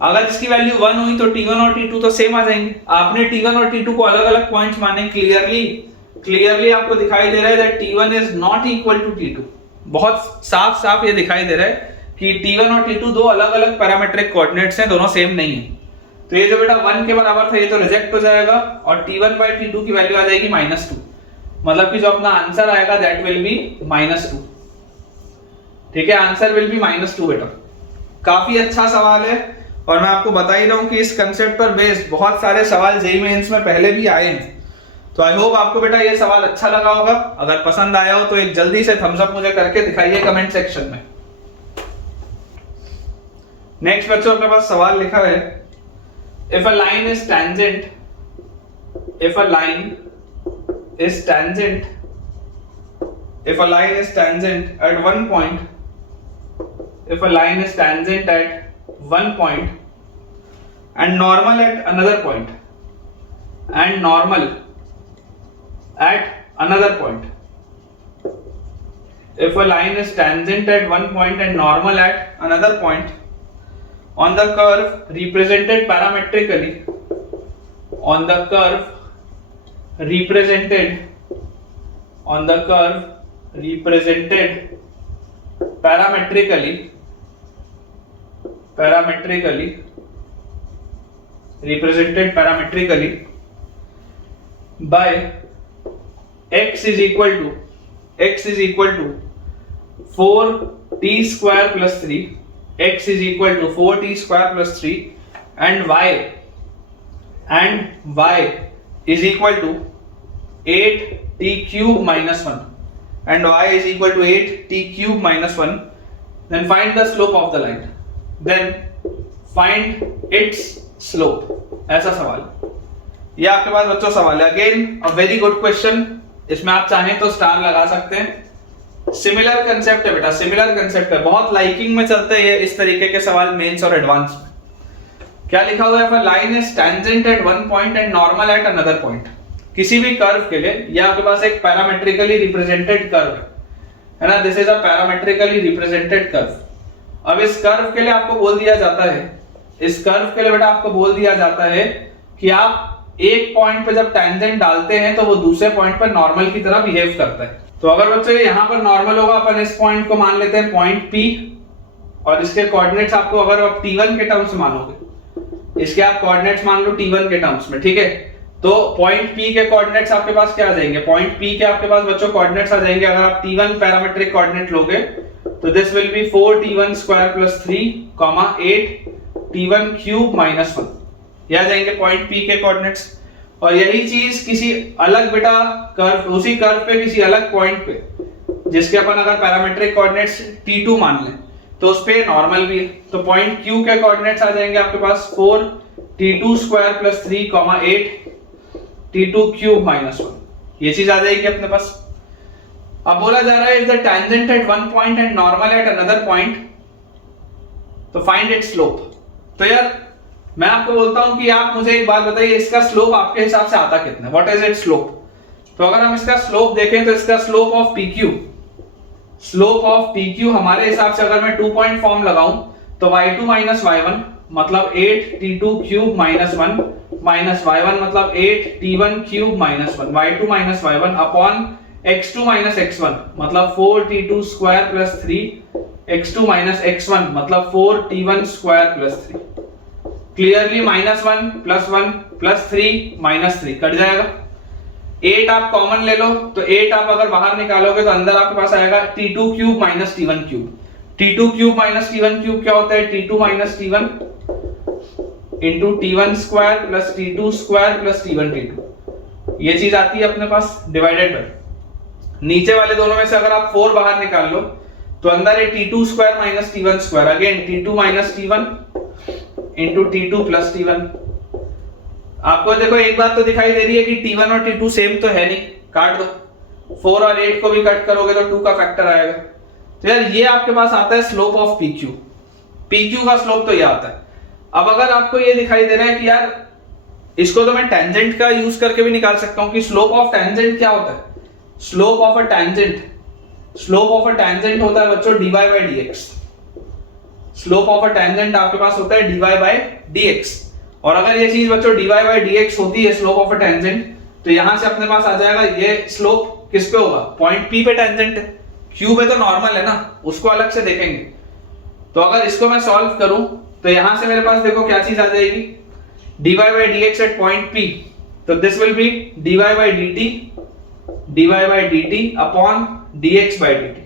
अगर इसकी वैल्यू 1 हुई तो t1 और t2 तो सेम आ जाएंगे। आपने t1 और t2 को अलग अलग पॉइंट्स माने, क्लियरली आपको दिखाई दे रहा है that t1 is not equal to t2। बहुत साफ ये दिखाई दे रहा है कि t1 और t2 दो अलग अलग पैरामीट्रिक कोऑर्डिनेट्स हैं, दोनों सेम नहीं है। तो ये जो बेटा 1 के बराबर था ये तो रिजेक्ट हो जाएगा, और t1/t2 की वैल्यू आ जाएगी -2, मतलब कि जो अपना आंसर आएगा दैट विल बी -2। ठीक है, आंसर विल बी -2 बेटा। काफी अच्छा सवाल है, और मैं आपको बता ही रहा हूं कि इस कंसेप्ट पर बेस्ड बहुत सारे सवाल जेईई मेंस में पहले भी आए हैं। तो आई होप आपको बेटा ये सवाल अच्छा लगा होगा। अगर पसंद आया हो तो एक जल्दी से थम्स अप मुझे करके दिखाइए कमेंट सेक्शन में। नेक्स्ट बच्चों अपने पास सवाल लिखा है, if a line is tangent at one point, if a line is tangent at one point and normal at another point, and normal at another point, if a line is tangent at one point and normal at another point on the curve represented parametrically, on the curve represented parametrically by x is equal to 4t square plus 3 x is equal to 4t square plus 3 and y is equal to 8t cube minus 1 and y is equal to 8t cube minus 1, then find the slope of the line, then find its slope. ऐसा सवाल, ये आपके पास बच्चों सवाल है। Again a very good question, इसमें आप चाहें तो स्टार लगा सकते हैं। सिमिलर कंसेप्ट है बेटा, सिमिलर कंसेप्ट है, बहुत लाइकिंग में चलते हैं इस तरीके के सवाल मेंस और एडवांस में। क्या लिखा हुआ है? Line is tangent at one point and normal at another point. किसी भी कर्व के लिए ये आपके पास एक पैरामेट्रिकली रिप्रेजेंटेड कर्व है ना, this is a parametrically represented curve. अब इस कर्व के लिए आपको बोल दिया जाता है, इस कर्व के लिए बेटा आपको बोल दिया जाता है कि आप एक पॉइंट पे जब टेंजेंट डालते हैं तो वो दूसरे पॉइंट पर नॉर्मल की तरह बिहेव करता है। तो अगर बच्चों यहाँ पर नॉर्मल होगा, अपन इस पॉइंट को मान लेते हैं पॉइंट P, और इसके कोऑर्डिनेट्स आपको अगर आप T1 के टर्म्स मानोगे, इसके आप कोऑर्डिनेट्स मान लो T1 के टर्म्स में, ठीक है। तो पॉइंट P के कोऑर्डिनेट्स आपके पास क्या आ जाएंगे? पॉइंट P के आपके पास बच्चों कोऑर्डिनेट्स आ जाएंगे, अगर आप T1 पैरामेट्रिक कोऑर्डिनेट लोगे तो this will B 4t1 square plus 3, 8t1 cube minus 1, ये आ जाएंगे पॉइंट P के कोऑर्डिनेट्स। और यही चीज किसी अलग बेटा कर्व, उसी कर्व पे किसी अलग पॉइंट पे जिसके अपन अगर पैरामेट्रिक कोऑर्डिनेट्स T2 मान लें तो उस पे नॉर्मल भी है, तो पॉइंट Q के कोऑर्डिनेट्स आ जाएंगे आपके पास 4t2 square plus 3, 8t2 cube minus 1, ये चीज आ जाएगी अपने पास। अब बोला जा रहा है if the tangent at one point and normal at another point, तो फाइंड इट्स स्लोप। तो यार मैं आपको बोलता हूं कि आप मुझे एक बात बताइए, इसका स्लोप आपके हिसाब से आता कितना है? What is its slope? तो अगर हम इसका स्लोप देखें तो इसका slope of PQ, slope of PQ हमारे हिसाब से अगर मैं 2 पॉइंट फॉर्म लगाऊं तो y2 माइनस y1 मतलब 8t2 cube minus 1 minus y1 मतलब 8t1 cube minus 1, y2 minus y1 upon x2 minus x1 मतलब 4t2 square plus 3, x2 minus x1 मतलब 4t1 square plus 3। Clearly -1 +1 +3 -3 cut जाएगा। 8 आप common ले लो, तो 8 आप अगर बाहर निकालोगे तो अंदर आपके पास आएगा t2 cube minus t1 cube. t2 cube minus t1 cube क्या होता है? t2 minus t1 into t1 square plus t2 square plus t1 t2, ये चीज आती है अपने पास डिवाइडेड बाय नीचे वाले दोनों में से अगर आप 4 बाहर निकाल लो तो अंदर है t2 square minus t1 square, again t2 minus t1 into t2 plus t1। आपको देखो एक बात तो दिखाई दे रही है कि t1 और t2 सेम तो है नहीं, काट दो, 4 और 8 को भी कट करोगे तो 2 का फैक्टर आएगा। तो यार ये आपके पास आता है स्लोप ऑफ PQ, PQ का स्लोप तो ये आता है। अब अगर आपको ये दिखाई दे रहा है कि यार इसको तो मैं टेंजेंट का यूज करके भी निकाल सकता हूं कि स्लोप ऑफ टेंजेंट क्या होता है? Slope of a tangent, slope of a tangent होता है बच्चों dy by dx। Slope of a tangent आपके पास होता है dy by dx, और अगर ये चीज बच्चों dy by dx होती है स्लोप ऑफ अ टेंजेंट, तो यहां से अपने पास आ जाएगा ये स्लोप किस पे होगा? पॉइंट P पे टेंजेंट है, Q पे तो नॉर्मल है ना, उसको अलग से देखेंगे। तो अगर इसको मैं सॉल्व करूं तो यहां से मेरे पास देखो क्या चीज आ जाएगी? dy by dx at point P, तो this will be dy by dt upon dx by dt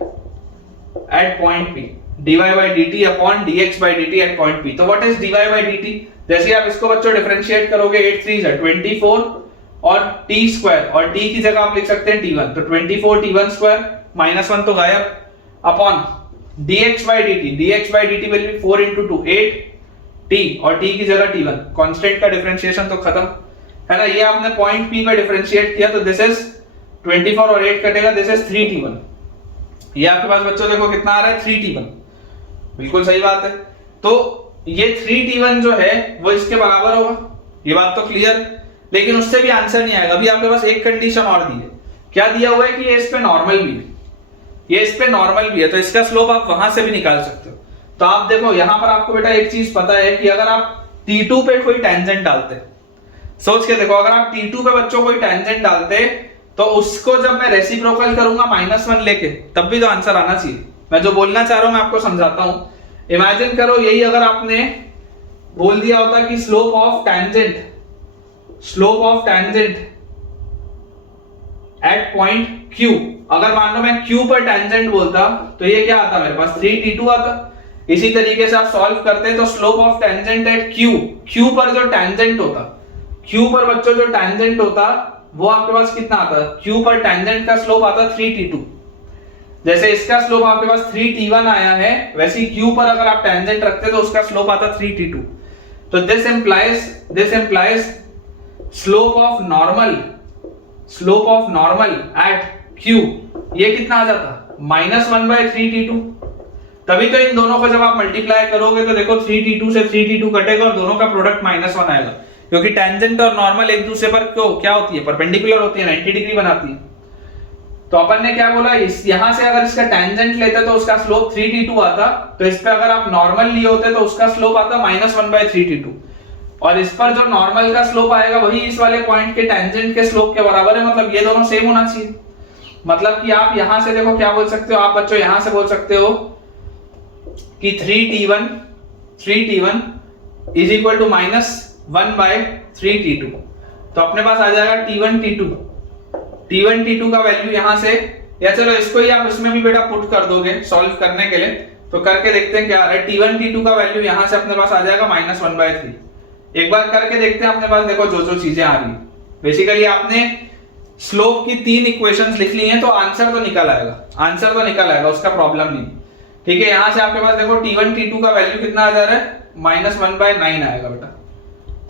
at point P, dy by dt upon dx by dt at point P। तो what is dy by dt? जैसे आप इसको बच्चों differentiate करोगे 8 3 है 24 और t square, और t की जगह आप लिख सकते हैं t1, तो 24 t1 स्क्वायर -1 तो गायब upon dx by dt will be 4 into 2 8 t, और t की जगह t1, कांस्टेंट का डिफरेंशिएशन तो खत्म है ना। ये आपने पॉइंट P पे डिफरेंशिएट किया तो दिस इज 24 और 8 कटेगा, दिस इज 3t1। ये आपके पास बच्चों देखो कितना आ रहा है? 3t1, बिल्कुल सही बात है। तो ये 3t1 जो है वो इसके बराबर होगा, ये बात तो क्लियर, लेकिन उससे भी आंसर नहीं आएगा। अभी आपके पास एक कंडीशन और दी है, क्या दिया हुआ है कि ये इस पे नॉर्मल भी है, ये इस पे नॉर्मल भी है, तो इसका स्लोप आप वहां से भी निकाल सकते हो। तो आप देखो यहां पर आपको बेटा एक चीज पता है कि अगर आप T2 पे कोई टेंजेंट डालते, सोच के देखो, अगर आप T2 पे बच्चों कोई टेंजेंट डालते तो उसको जब मैं रेसिप्रोकल करूंगा -1 लेके, तब भी तो आंसर आना चाहिए। मैं जो बोलना चाह रहा हूं मैं आपको समझाता हूं। इमेजिन करो यही अगर आपने बोल दिया होता कि slope of tangent eight point Q, अगर मान लो मैं Q पर टेंजेंट बोलता तो ये क्या आता मेरे पास? 3t2 आता। इसी तरीके से आप सॉल्व करते हैं तो slope of tangent eight Q पर जो टेंजेंट होता, क्यू पर बच्चों जो टेंजेंट होता वो आपके पास कितना आता है, क्यू पर टेंजेंट का स्लोप आता 3t2। जैसे इसका स्लोप आपके पास 3t1 आया है, वैसे ही क्यू पर अगर आप टेंजेंट रखते तो उसका स्लोप आता 3t2। तो this implies slope of normal at Q, ये कितना आ जाता -1/3t2। तभी तो इन दोनों को जब आप मल्टीप्लाई करोगे तो देखो 3t2 से 3t2 कटेगा और दोनों का प्रोडक्ट -1 आएगा, क्योंकि टेंजेंट और नॉर्मल एक दूसरे पर क्या होती है, परपेंडिकुलर होती है, 90 डिग्री बनाती है। तो अपन ने क्या बोला, इस यहां से अगर इसका टेंजेंट लेते तो उसका स्लोप 3t2 आता, तो इस पे अगर आप नॉर्मल लिए होते तो उसका स्लोप आता -1/3t2, और इस पर जो नॉर्मल का स्लोप आएगा वही इस वाले पॉइंट के टेंजेंट के स्लोप के बराबर है, मतलब ये दोनों सेम होना चाहिए। मतलब कि आप यहां से देखो क्या बोल सकते हो आप बच्चों, यहां से बोल सकते हो कि 3t1 is equal to -1/3t2। तो अपने पास आ जाएगा T1 T2 का वैल्यू यहां से, या चलो इसको ही आप इसमें भी बेटा पुट कर दोगे सॉल्व करने के लिए, तो करके देखते हैं क्या आ रहा है। T1 T2 का वैल्यू यहां से अपने पास आ जाएगा -1/3। एक बार करके देखते हैं अपने पास, देखो जो चीजें आ रही है। बेसिकली आपने स्लोप की 3 इक्वेशंस लिख ली हैं, तो आंसर तो निकल आएगा, उसका प्रॉब्लम नहीं। ठीक है, यहां से आपके पास देखो T1 T2 का वैल्यू कितना आ जा रहा है, -1/9 आएगा बेटा,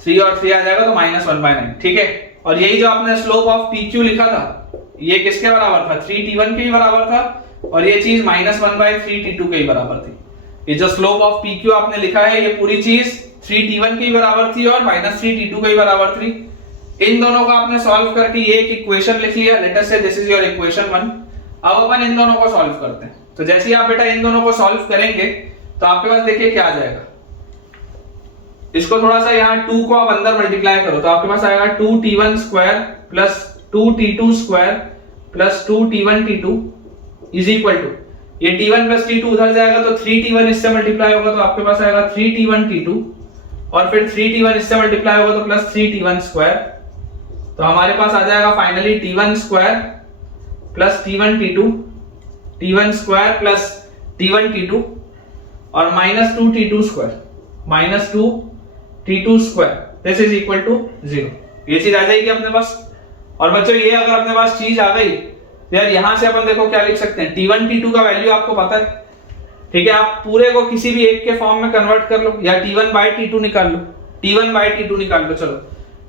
3 और 3 आ जाएगा तो -1/9। ठीक है, और यही जो आपने स्लोप ऑफ PQ लिखा था, ये किसके बराबर था, 3t1 के ही बराबर था, और ये चीज -1/3t2 के ही बराबर थी। ये जो स्लोप ऑफ PQ आपने लिखा है, ये पूरी चीज 3t1 की बराबर थी और -3t2 के ही बराबर थी। इन दोनों को आपने सॉल्व करके ये एक इक्वेशन लिख लिया, लेट अस से दिस इज योर इक्वेशन 1। अब अपन इन दोनों को सॉल्व करते हैं। तो जैसे ही आप बेटा इन दोनों को सॉल्व करेंगे तो आपके पास देखिए क्या आ जाएगा, इसको थोड़ा सा यहाँ 2 को आप अंदर मल्टीप्लाई करो तो आपके पास आएगा 2t1 square plus 2t2 square plus 2t1t2 is equal to, ये t1 प्लस t2 उधर जाएगा तो 3t1 इससे मल्टीप्लाई होगा तो आपके पास आएगा 3t1t2, और फिर 3t1 इससे मल्टीप्लाई होगा तो प्लस 3t1 स्क्वायर। तो हमारे पास आ जाएगा finally t1 square plus t1t2, t1 square plus t1t2 और -2t2 square, -2t2 square, this is equal to 0। ये चीज आ जाएगी अपने पास। और बच्चों ये अगर अपने पास चीज आ गई तो यार यहां से अपन देखो क्या लिख सकते हैं, T1 T2 का वैल्यू आपको पता है। ठीक है, आप पूरे को किसी भी एक के फॉर्म में कन्वर्ट कर लो, या T1/T2 निकाल लो, T1/T2 निकाल लो। चलो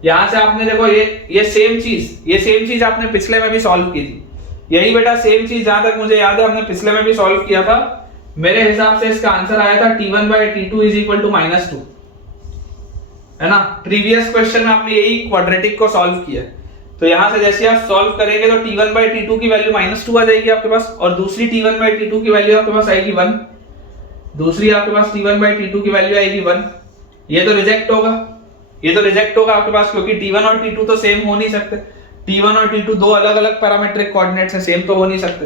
यहां से आपने देखो ये सेम चीज आपने पिछले में भी सॉल्व की थी। यही बेटा सेम चीज, जहां तक मुझे याद है हमने पिछले में भी सॉल्व किया था। मेरे हिसाब से इसका आंसर आया था T1/T2 इज इक्वल टू -2, है ना। प्रीवियस क्वेश्चन में आपने यही क्वाड्रेटिक को सॉल्व किया। तो यहां से जैसे आप सॉल्व करेंगे तो T1/T2 की वैल्यू -2 आ जाएगी आपके पास, और दूसरी T1/T2 की वैल्यू आपके पास आएगी 1, दूसरी आपके पास T1/T2 की वैल्यू आएगी 1। ये तो रिजेक्ट होगा आपके पास, क्योंकि T1 और T2 तो सेम हो नहीं सकते। T1 और T2 दो अलग अलग पैरामीट्रिक कोऑर्डिनेट्स हैं, सेम तो हो नहीं सकते।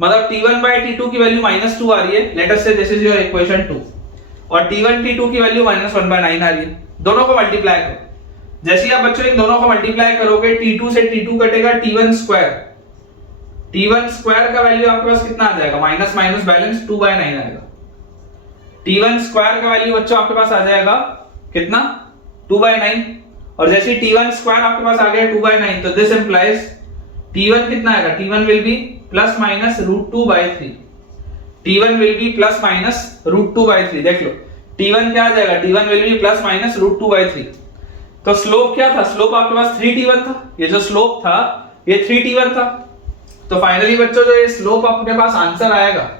मतलब T1/T2 की वैल्यू -2 आ रही है, लेट अस से दिस इज योर इक्वेशन 2, और T1 T2 की वैल्यू -1/9 आ रही है। दोनों को मल्टीप्लाई करो, जैसे आप बच्चों इन दोनों को मल्टीप्लाई करोगे T2 से T2 कटेगा T1 स्क्वायर का वैल्यू आपके पास कितना आ जाएगा, माइनस माइनस बैलेंस 2/9 आएगा। T1 स्क्वायर का वैल्यू बच्चों आपके पास आ जाएगा कितना, 2/9, और जैसे T1 स्क्वायर आपके पास आ गया 2/9, तो दिस इंप्लाइज T1 कितना आएगा, T1 will be plus minus √2/3, T1 will be plus minus √2/3। देख लो T1 क्या आ जाएगा, T1 will be plus minus √2/3। तो स्लोप क्या था, स्लोप आपके पास 3t1 था, ये जो स्लोप था ये 3t1 था। तो फाइनली बच्चों जो ये स्लोप अपने पास आंसर आएगा,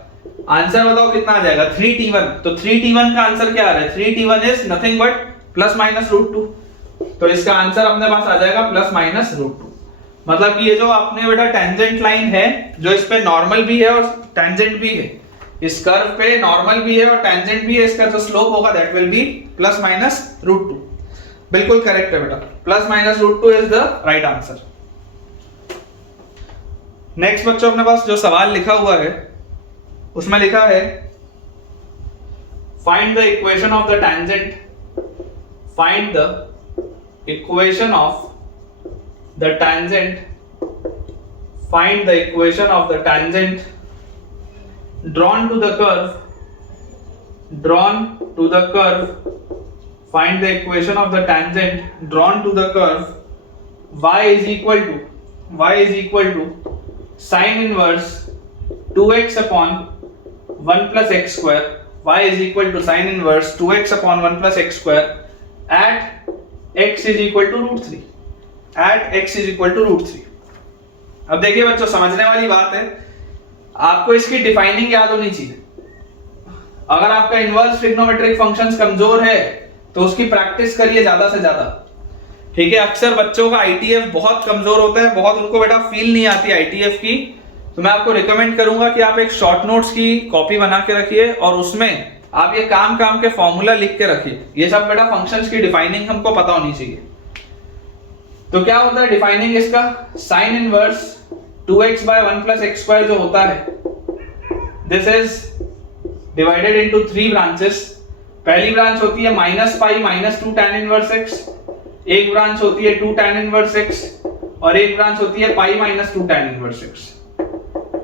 आंसर बताओ कितना आ जाएगा, 3t1। तो 3t1 का आंसर क्या आ रहा है, 3t1 is nothing but plus minus √2। तो इसका आंसर अपने पास आ जाएगा प्लस माइनस √2। मतलब कि ये जो आपने बेटा टेंजेंट लाइन है, जो इस पे नॉर्मल भी है और टेंजेंट भी है, इस कर्व पे नॉर्मल भी है और टेंजेंट भी है, इसका जो स्लोप होगा that will be plus minus √2। बिल्कुल करेक्ट है बेटा, plus minus √2 is the right answer. Next बच्चों अपने पास जो सवाल लिखा हुआ है उसमें लिखा है find the equation of the tangent, find the equation of the tangent, find the equation of the tangent drawn to the curve drawn to the curve, find the equation of the tangent drawn to the curve y is equal to sin inverse 2x upon 1 plus x square. Y is equal to sin inverse 2x upon 1 plus x square at x is equal to root 3. At x is equal to root 3. अब देखिए बच्चों, समझने वाली बात है, आपको इसकी defining याद होनी चाहिए। अगर आपका इनवर्स ट्रिग्नोमेट्रिक फंक्शंस कमजोर है तो उसकी प्रैक्टिस करिए ज्यादा से ज्यादा। ठीक है, अक्सर बच्चों का आईटीएफ बहुत कमजोर होता है, बहुत उनको बेटा फील नहीं आती आईटीएफ की, तो मैं आपको रिकमेंड करूंगा कि आप एक शॉर्ट नोट्स की कॉपी बना के रखिए और उसमें आप ये काम के फॉर्मूला लिख के रखिए। ये सब बेटा फंक्शंस की डिफाइनिंग हमको पता होनी चाहिए। तो क्या होता है डिफाइनिंग इसका? Sine inverse 2x by 1 plus x square जो होता है, this is divided into 3 branches. पहली ब्रांच होती है -पाई -2 tan इनवर्स x, एक ब्रांच होती है 2 tan इनवर्स x और एक ब्रांच होती है पाई -2 tan इनवर्स x।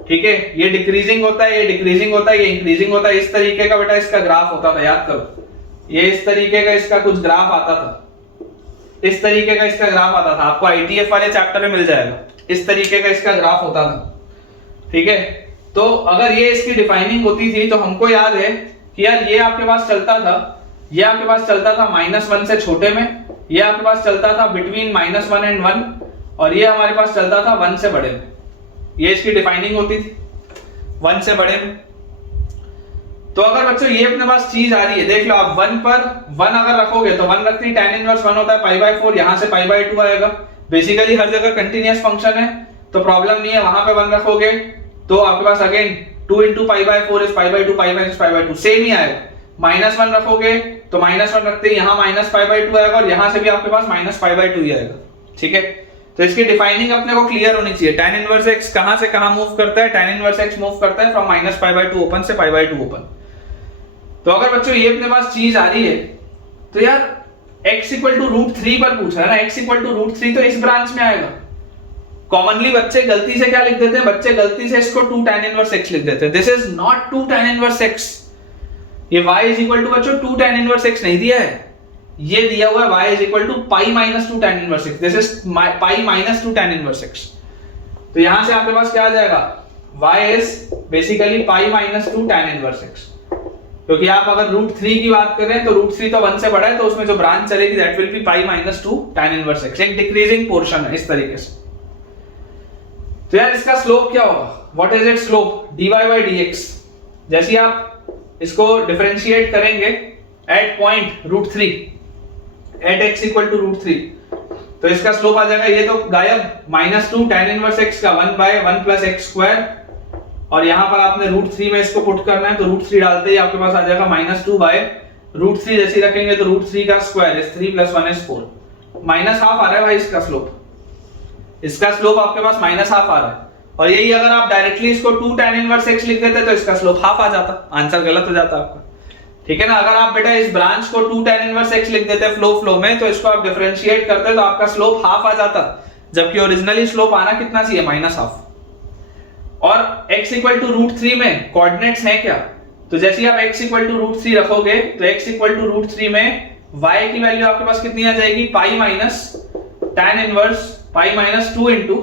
ठीक है, ये डिक्रीजिंग होता है, ये डिक्रीजिंग होता है, ये इंक्रीजिंग होता है। इस तरीके का बेटा इसका ग्राफ होता था, याद करो। ये इस तरीके का इसका कुछ ग्राफ आता था, इस तरीके का इसका ग्राफ आता था, आपको आईटीएफ वाले चैप्टर में मिल जाएगा। इस तरीके का इसका ग्राफ होता था। ठीक है, तो अगर ये इसकी डिफाइनिंग होती थी तो हमको याद है कि यार ये आपके पास चलता था, ये आपके पास चलता था -1 से छोटे में, ये आपके पास चलता था बिटवीन -1 एंड 1 और ये हमारे पास चलता था 1 से बड़े में। ये इसकी डिफाइनिंग होती थी 1 से बड़े में। तो अगर बच्चों ये अपने पास चीज आ रही है, देख लो आप 1 पर 1 अगर रखोगे तो 1 रखते ही tan इनवर्स 1 होता है π/4, यहां से π/2 आएगा। बेसिकली हर जगह कंटीन्यूअस फंक्शन है तो प्रॉब्लम नहीं है। वहां पे 1 रखोगे तो आपके पास अगेन 2 into π/4 is π/2, π/2 सेम ही आएगा। -1 रखोगे तो -1 रखते ही यहाँ -π/2 आएगा और यहां से भी आपके पास -π/2 ही आएगा। ठीक है, तो इसकी डिफाइनिंग अपने को क्लियर होनी चाहिए। tan इनवर्स x कहां से कहां मूव करता है? tan इनवर्स x मूव करता है फ्रॉम -π/2 ओपन से π/2 ओपन। तो अगर बच्चों ये अपने पास चीज आ रही है तो यार x इक्वल टू √3 पर पूछ रहा है ना, x इक्वल टू √3 तो इस ब्रांच में आएगा। कॉमनली बच्चे गलती से क्या लिख देते हैं? बच्चे गलती से इसको 2 tan इनवर्स x लिख देते हैं। This is not 2 tan inverse x। ये y इज इक्वल टू बच्चों 2 tan इनवर्स x नहीं दिया है, ये दिया हुआ है y is equal to pi -2 tan inverse x। This is pi -2 tan inverse x। तो यहां से आपके पास क्या आ जाएगा? y is basically pi -2 tan inverse x। क्योंकि आप अगर √3 की बात कर रहे हैं तो √3 तो 1 से बड़ा है, तो उसमें जो ब्रांच चलेगी that will be pi -2 tan inverse x। एक डिक्रीजिंग पोर्शन है इस तरीके से। तो यार इसका स्लोप क्या होगा? What is its slope? dy/dx। जैसे आप इसको डिफरेंशिएट करेंगे एट पॉइंट √3 एट x इक्वल टू √3 तो इसका स्लोप आ जाएगा, ये तो गायब, -2 tan इनवर्स x का 1/1 plus x स्क्वायर और यहां पर आपने √3 में इसको पुट करना है तो √3 डालते ही आपके पास आ जाएगा -2/√3। जैसे रखेंगे तो √3 का स्क्वायर इज 3 + 1 is 4। -½ आ रहा है भाई इसका स्लोप। इसका स्लोप आपके पास -½ आ रहा है और यही अगर आप डायरेक्टली इसको 2 tan इनवर्स x लिख देते तो इसका स्लोप ½ आ जाता, आंसर गलत हो जाता आपका। ठीक है ना, अगर आप बेटा इस ब्रांच को 2 tan इनवर्स x लिख देते फ्लो में तो इसको आप डिफरेंशिएट करते तो आपका स्लोप ½ आ जाता, जबकि ओरिजिनली स्लोप आना कितना चाहिए? -½ और x इक्वल टू √3 में कोऑर्डिनेट्स हैं क्या? तो जैसे आप x इक्वल टू √3 रखोगे तो x इक्वल टू √3 में y की वैल्यू आपके पास कितनी आ जाएगी? पाई tan इनवर्स पाई -2 इंटू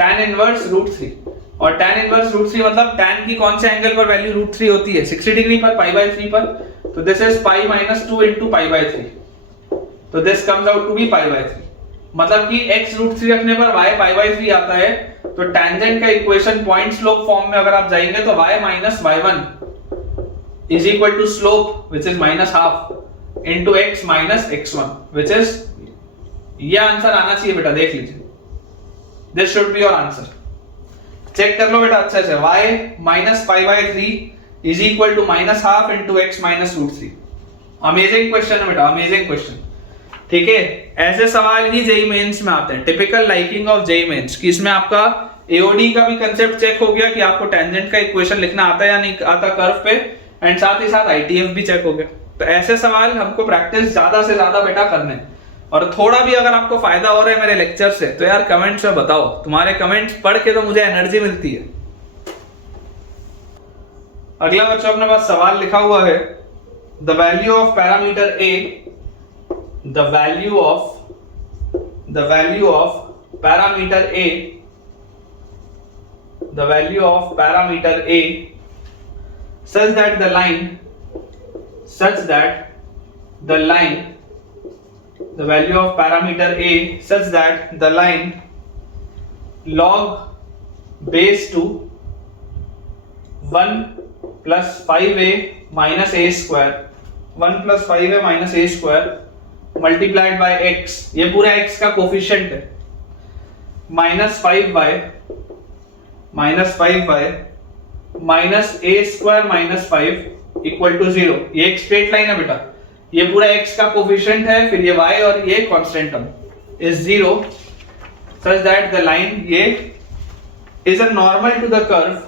tan इनवर्स √3 और tan इनवर्स √3 मतलब tan की कौन से एंगल पर वैल्यू √3 होती है? 60 डिग्री पर, π/3 पर। तो दिस इज पाई -2 इंटू π/3 तो this comes out to be π/3। मतलब कि x √3 रखने पर y π/3 आता है। तो टेंजेंट का इक्वेशन पॉइंट स्लोप फॉर्म में अगर आप जाएंगे तो y - y1 is equal to slope which is -½ into x - x1 which is, ये आंसर आना चाहिए बेटा, देख लीजिए। This should be your answer. Check कर लो बेटा अच्छे से। y - π/3 is equal to -½ into x - √3। Amazing question है बेटा, अमेजिंग क्वेश्चन। ठीक है, ऐसे सवाल ही जेईई मेंस में आते हैं, typical liking of JEE Mains कि इसमें आपका एओडी का भी कंसेप्ट चेक हो गया कि आपको टेंजेंट का इक्वेशन लिखना आता है या नहीं आता कर्व पे, एंड साथ ही साथ आईटीएफ भी चेक हो गया। तो ऐसे सवाल हमको प्रैक्टिस ज्यादा से ज्यादा बेटा करने हैं। और थोड़ा भी अगर आपको फायदा हो रहा है मेरे लेक्चर से तो यार कमेंट्स में बताओ, तुम्हारे कमेंट्स पढ़ के तो मुझे एनर्जी मिलती है। अगला बच्चों अपने पास सवाल लिखा हुआ है, the value of parameter A, the value of parameter A, the value of parameter a such that the line the value of parameter a such that the line log base to 1 plus 5a minus a square 1 plus 5a minus a square multiplied by x, ये पूरा x का coefficient है, minus 5y minus a square minus 5 equal to 0। ये एक straight line है बेटा, ये पूरा x का कोफिशिएंट है, फिर ये y और ये constant term is 0 such that the line ये is a normal to the curve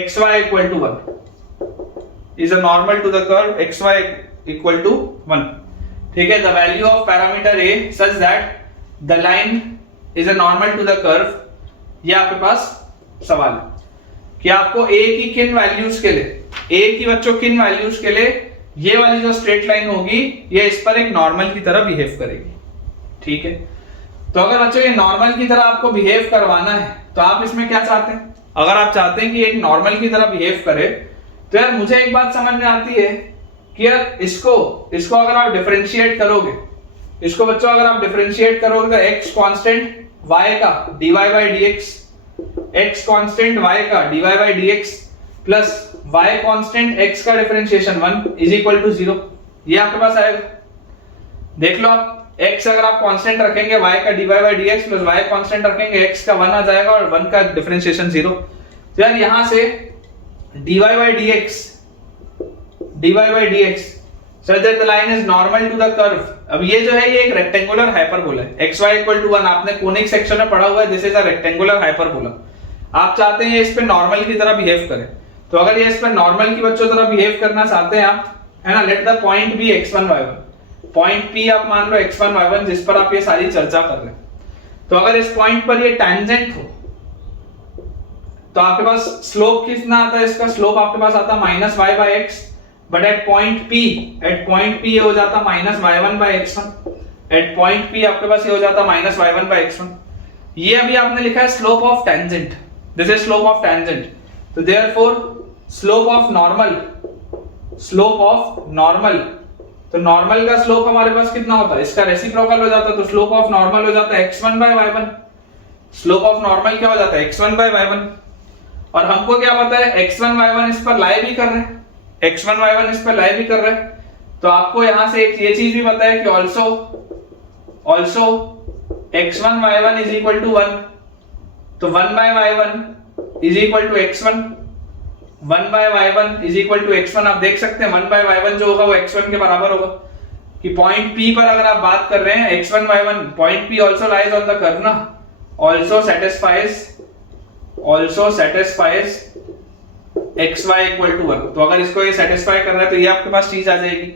xy equal to 1 equal to 1। ठीक है, the value of parameter A such that the line is a normal to the curve. ये आपके पास सवाल है कि आपको ए की किन वैल्यूज के लिए, ए की बच्चों किन वैल्यूज के लिए ये वाली जो स्ट्रेट लाइन होगी ये इस पर एक नॉर्मल की तरह बिहेव करेगी। ठीक है, तो अगर बच्चों ये नॉर्मल की तरह आपको बिहेव करवाना है तो आप इसमें क्या चाहते हैं? अगर आप चाहते हैं कि एक नॉर्मल की तरह बिहेव करे तो यार मुझे एक बात समझ में आती है कि यार इसको अगर आप डिफरेंशिएट करोगे, इसको बच्चों अगर आप डिफरेंशिएट करोगे तो x कांस्टेंट y का dy by dx, x constant y का dy by dx plus y constant x का डिफरेंशिएशन 1 इज इक्वल टू 0। ये आपके पास आएगा, देख लो आप, x अगर आप कांस्टेंट रखेंगे y का dy by dx plus y constant रखेंगे x का 1 आ जाएगा और 1 का डिफरेंशिएशन 0। तो यार यहां से dy by dx such that the line is normal to the curve। अब ये जो है ये एक रेक्टेंगुलर हाइपरबोला है, xy equal to 1 आपने कोनिक सेक्शन में पढ़ा हुआ है, this is a rectangular hyperbola. आप चाहते हैं इस पे नॉर्मल की तरह बिहेव करे, तो अगर ये इस पे नॉर्मल की बच्चों तरह बिहेव करना चाहते हैं आप, है ना, let the point be x1 y1, point P आप मान लो x1 y1 जिस पर आप ये सारी चर्चा कर रहे हैं। तो अगर इस पॉइंट पर ये टैंजेंट हो तो आपके पास स्लोप कितना आता है? इसका स्लोप आपके पास आता है -y/x, but at point P ये हो जाता -y1/x1, एट पॉइंट P आपके पास ये हो जाता -y1/x1। ये अभी आपने लिखा है slope of tangent, this is slope of tangent. तो देयरफॉर स्लोप ऑफ नॉर्मल, तो नॉर्मल का स्लोप हमारे पास कितना होता है? इसका रेसिप्रोकल हो जाता है, तो स्लोप ऑफ नॉर्मल हो जाता है x1/y1। स्लोप ऑफ नॉर्मल क्या हो जाता है? x1/y1। और हमको क्या पता है x1/y1 इस पर लाई भी कर रहे हैं, x1/y1 इस पर लाई भी कर रहे हैं। तो आपको यहां से एक ये चीज भी पता है कि also x1/y1 is equal to 1, तो 1/y1 is equal to x1, 1/y1 is equal to x1। आप देख सकते हैं 1/y1 जो होगा वो x1 के बराबर होगा, कि पॉइंट P पर अगर आप बात कर रहे हैं x1/y1, point P also lies on the curve ना, also satisfies xy equal to 1। तो अगर इसको ये सेटिस्फाई कर रहा है तो ये आपके पास चीज आ जाएगी।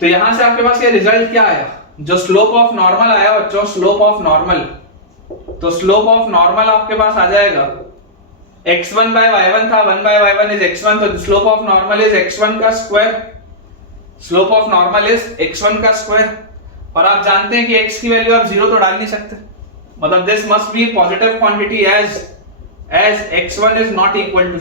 तो यहां से आपके पास ये रिजल्ट क्या आया? जो स्लोप ऑफ नॉर्मल आया बच्चों, स्लोप ऑफ नॉर्मल, तो स्लोप ऑफ नॉर्मल आपके पास आ जाएगा x1/y1 था, 1/y1 इज x1, तो slope of normal is x1 का square, slope of normal is x1 का स्क्वायर। और आप जानते हैं कि x की वैल्यू आप 0 तो डाल नहीं सकते, मतलब this must be positive quantity as x1 is not equal to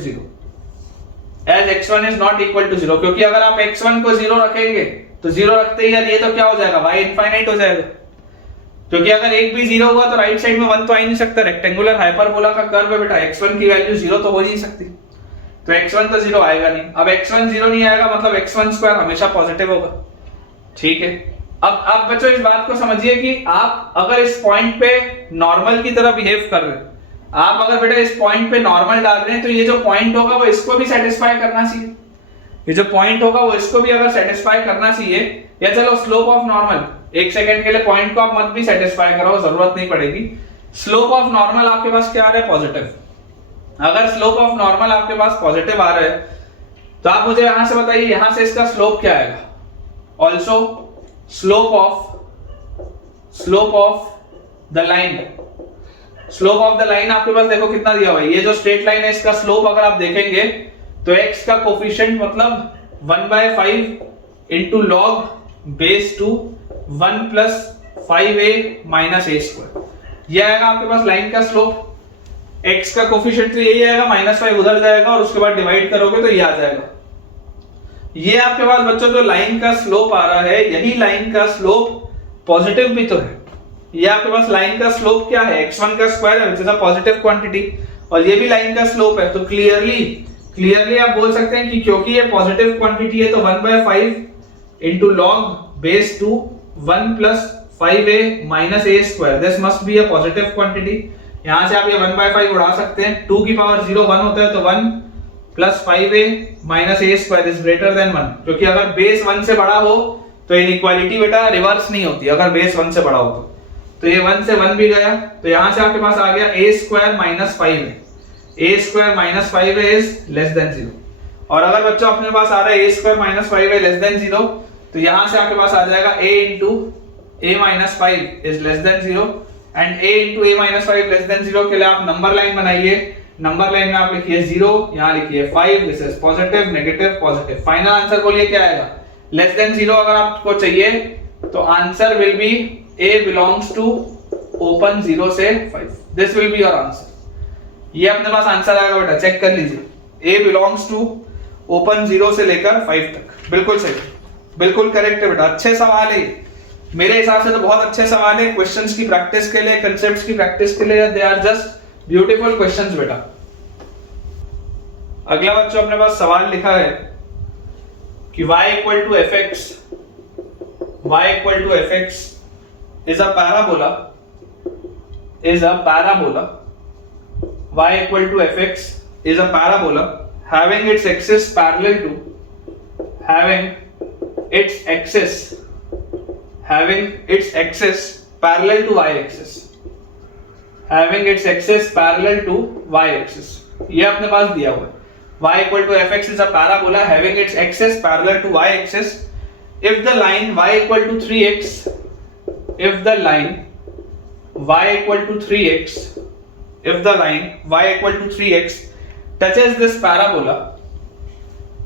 0, क्योंकि अगर आप x1 को 0 रखेंगे तो 0 रखते ही यार ये तो क्या हो जाएगा? y इनफाइनाइट हो जाएगा, क्योंकि अगर एक भी 0 हुआ तो राइट साइड में 1 तो आ ही नहीं सकता, रेक्टेंगुलर हाइपरबोला का कर्व है बेटा, x1 की वैल्यू 0 तो हो नहीं सकती, तो x1 तो 0 आएगा नहीं। अब x1 0 नहीं आएगा मतलब x1 स्क्वायर हमेशा पॉजिटिव होगा। ठीक है, अब बच्चों इस बात को समझिए कि आप अगर इस पॉइंट पे नॉर्मल की तरह बिहेव कर रहे हैं, आप अगर बेटा इस पॉइंट पे नॉर्मल डाल रहे हैं तो ये जो पॉइंट होगा वो इसको भी सेटिस्फाई करना चाहिए, ये जो पॉइंट होगा वो इसको भी अगर सेटिस्फाई करना चाहिए। या चलो स्लोप ऑफ नॉर्मल, एक सेकंड के लिए पॉइंट को आप मत भी सेटिस्फाई करो, जरूरत नहीं पड़ेगी। स्लोप ऑफ नॉर्मल आपके पास क्या आ रहा है? पॉजिटिव। अगर स्लोप ऑफ नॉर्मल आपके पास पॉजिटिव आ रहा है तो आप मुझे यहां से बताइए, यहां से इसका स्लोप क्या आएगा? Also slope of slope of the line, slope of the line आपके पास देखो कितना दिया हुआ है, ये जो स्ट्रेट लाइन है इसका स्लोप अगर आप देखेंगे तो x का कोफिशिएंट मतलब 1/5 into log base two 1 plus 5a minus a square, यह आएगा आपके पास लाइन का स्लोप। x का कोफिशिएंट तो यही आएगा, -5 उधर जाएगा और उसके बाद डिवाइड करोगे तो ये आ जाएगा। ये आपके पास बच्चों जो लाइन का स्लोप आ रहा है, यही लाइन का स्लोप पॉजिटिव भी तो है। ये आपके पास लाइन का स्लोप क्या है, x1 का स्क्वायर है, which is a positive quantity, और ये भी लाइन का स्लोप है। तो क्लियरली आप बोल सकते हैं कि क्योंकि ये पॉजिटिव क्वांटिटी है तो 1/5 into log base two 1 plus 5a minus a square, this must be a positive quantity. यहां से आप ये 1/5 उड़ा सकते हैं, 2 की पावर 0 1 होता है तो 1 plus 5a minus a square is greater than 1, क्योंकि अगर बेस 1 से बड़ा हो तो इनइक्वालिटी बेटा रिवर्स नहीं होती, अगर बेस 1 से बड़ा हो तो ये 1 से 1 भी गया, तो यहां से आपके पास आ गया a square minus 5a, a square minus 5a is less than 0। और अगर बच्चों अपने पास आ रहा है a square minus 5a less than 0, तो यहां से आपके पास आ जाएगा a into a minus 5 is less than 0, and a into a minus 5 less than 0 के लिए आप नंबर लाइन बनाइए। नंबर लाइन में आप लिखिए 0, यहां लिखिए 5, this is positive negative positive. Final answer बोलिए क्या आएगा, लेस देन 0 अगर आपको चाहिए तो answer will be a belongs to open 0 से 5, this will be your answer. ये अपने पास आंसर आएगा बेटा, चेक कर लीजिए, a बिलोंग्स टू ओपन 0 से लेकर 5 तक। बिल्कुल सही, बिल्कुल करेक्ट है बेटा, अच्छे सवाल है, मेरे हिसाब से तो बहुत अच्छे सवाल है। क्वेश्चंस की प्रैक्टिस के लिए, कंसेप्ट्स की प्रैक्टिस के लिए, they are just beautiful questions बेटा। अगला बच्चों अपने पास सवाल लिखा है कि y equal to fx, y equal to fx is a parabola, y equal to fx is a parabola having its axis parallel to y axis, ये अपने पास दिया हुआ है। y equal to fx is a parabola having its axis parallel to y axis if the line y equal to 3x, if the line y equal to 3x touches this parabola,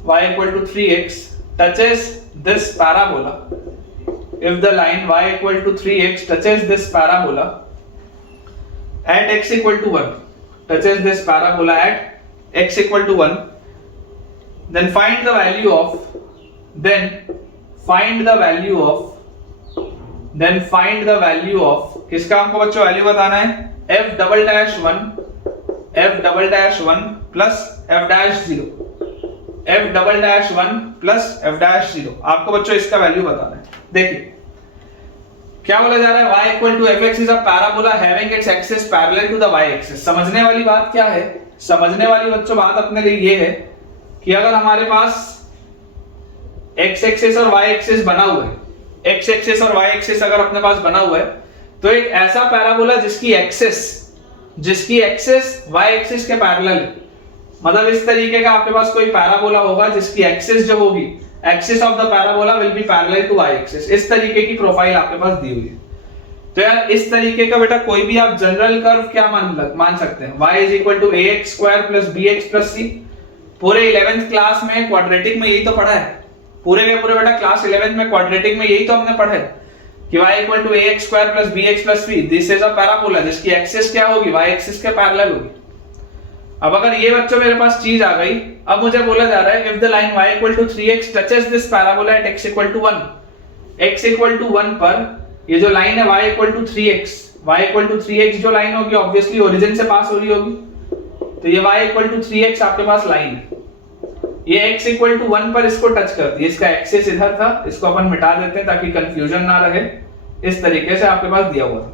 y equal to 3x touches this parabola, if the line y equal to 3x touches this parabola at x equal to 1, touches this parabola at x equal to 1, then find the value of किसका हमको बच्चों value बताना है, f double dash 1 plus f dash 0, f double dash 1 plus f dash 0, आपको बच्चों इसका value बताना है। देखिए क्या बोला जा रहा है, y equal to fx is a parabola having its axis parallel to the y axis. समझने वाली बात क्या है, समझने वाली बच्चों बात अपने लिए ये है कि अगर हमारे पास x एक्सिस और y एक्सिस बना हुआ है, x एक्सिस और y एक्सिस अगर अपने पास बना हुआ है तो एक ऐसा पैराबोला जिसकी एक्सिस y एक्सिस के पैरेलल है, मतलब इस तरीके का आपके पास कोई पैराबोला होगा जिसकी एक्सिस जो होगी, axis of the parabola will be parallel to y axis, इस तरीके की प्रोफाइल आपके पास दी हुई है। तो यार इस तरीके का बेटा कोई भी आप जनरल कर्व क्या मान सकते हैं, y is equal to ax square plus bx plus c। पूरे 11th क्लास में क्वाड्रेटिक में यही तो पढ़ा है, पूरे के पूरे बेटा क्लास 11th में क्वाड्रेटिक में यही तो हमने पढ़ा है कि y equal to ax square plus bx plus c, this is a parabola जिसकी एक्सिस क्या होगी, y एक्सिस के पैरेलल होगी। अब अगर ये बच्चों मेरे पास चीज आ गई, अब मुझे बोला जा रहा है if the line y equal to 3x touches this parabola at x equal to 1, x equal to 1 पर ये जो लाइन है y इक्वल टू 3x जो लाइन होगी ऑब्वियसली ओरिजिन से पास हो रही होगी, तो ये y इक्वल टू 3x आपके पास लाइन है, ये x इक्वल टू 1 पर इसको टच करती है, इसका एक्सिस इधर था, इसको अपन मिटा देते हैं ताकि कंफ्यूजन ना रहे, इस तरीके से आपके पास दिया हुआ था।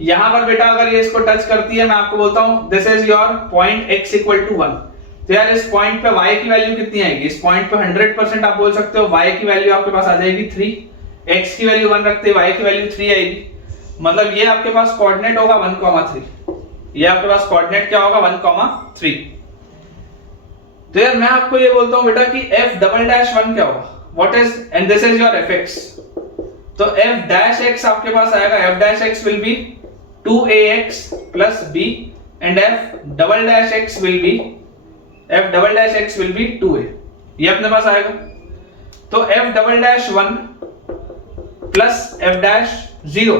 यहां पर बेटा अगर ये इसको टच करती है, मैं आपको बोलता हूं this is your point x equal to 1, तो यार इस पॉइंट पे y की वैल्यू कितनी आएगी, इस पॉइंट पे 100% आप बोल सकते हो y की वैल्यू आपके पास आ जाएगी 3, x की वैल्यू 1 रखते y की वैल्यू 3 आएगी, मतलब ये आपके पास कोऑर्डिनेट होगा 1,3, ये आपके पास कोऑर्डिनेट क्या होगा 1,3। तो यार मैं आपको ये बोलता हूं बेटा कि f डबल डैश 1 क्या होगा, what is, and this is your fx, तो f डैश x आपके पास आएगा, f dash x will B 2ax plus b and f double dash x will B 2a, ये अपने पास आएगा। तो f double dash 1 plus f dash 0,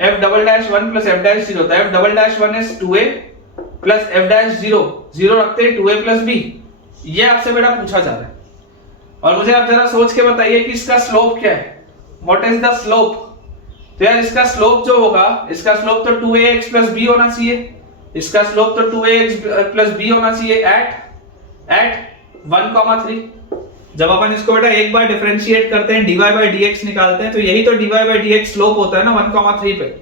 f double dash 1 plus f dash 0, तो f double dash 1 is 2a plus f dash 0, 0 रखते हैं 2a plus b, ये आपसे बेटा पूछा जा रहा है। और मुझे आप जरा सोच के बताइए कि इसका स्लोप क्या है, व्हाट इज द स्लोप। तो यार इसका स्लोप जो होगा, इसका स्लोप तो 2ax प्लस b होना चाहिए, इसका स्लोप तो 2ax प्लस b होना चाहिए एट 1,3। जब अपन इसको बेटा एक बार डिफरेंशिएट करते हैं, dy बाई dx निकालते हैं, तो यही तो dy बाई dx स्लोप होता है ना 1,3 पे।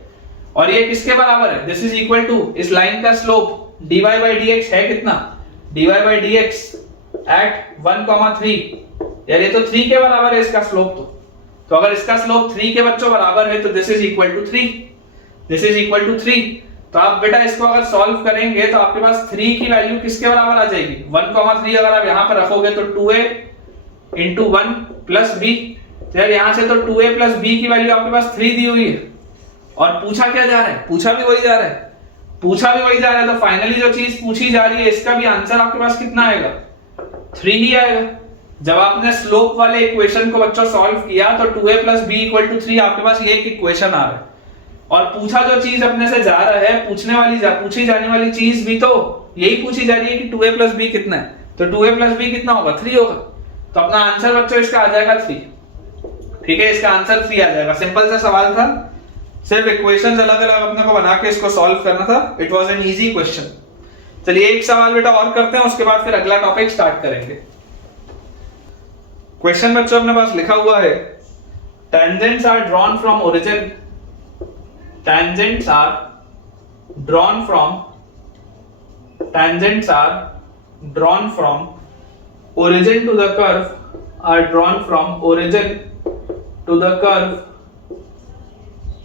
और ये किसके बराबर है, दिस इज इक्वल टू इस लाइन का स्लोप dy बाई dx है कितना, dy बाई dx एट 1,3, यार ये तो 3 के बराबर है इसका स्लोप। तो अगर इसका स्लोप 3 के बच्चों बराबर है तो this is equal to 3, this is equal to 3। तो आप बेटा इसको अगर सॉल्व करेंगे तो आपके पास 3 की वैल्यू किसके बराबर आ जाएगी, 1,3 अगर आप यहां पर रखोगे तो 2a इंटू 1 प्लस b, तो यार यहां से तो 2a प्लस b की वैल्यू आपके पास 3 दी हुई है। और पूछा क्या जा रहा है, पूछा भी वही जा रहा है, तो फाइनली जो चीज पूछी जा रही है इसका भी आंसर आपके पास कितना आएगा, 3 ही आएगा। जब आपने स्लोप वाले इक्वेशन को बच्चों सॉल्व किया तो 2a plus b equal to 3 आपके पास ये एक इक्वेशन आ रहा है। और पूछा जो चीज अपने से जा रहा है, पूछी जाने वाली चीज भी तो यही पूछी जा रही है कि 2a प्लस b कितना है, तो 2a प्लस b कितना होगा, 3 होगा। तो अपना आंसर बच्चों इसका आ जाएगा 3, ठीक है, इसका आंसर 3 आ जाएगा। सिंपल सा सवाल था, सिर्फ इक्वेशंस अलग अलग अपने को बना के इसको सॉल्व करना था। It was an easy question. चलिए एक सवाल बेटा और करते हैं, उसके बाद फिर अगला टॉपिक स्टार्ट करेंगे। क्वेश्चन बच्चों अपने पास लिखा हुआ है, tangents are drawn from origin, tangents are drawn from origin to the curve, are drawn from origin to the curve,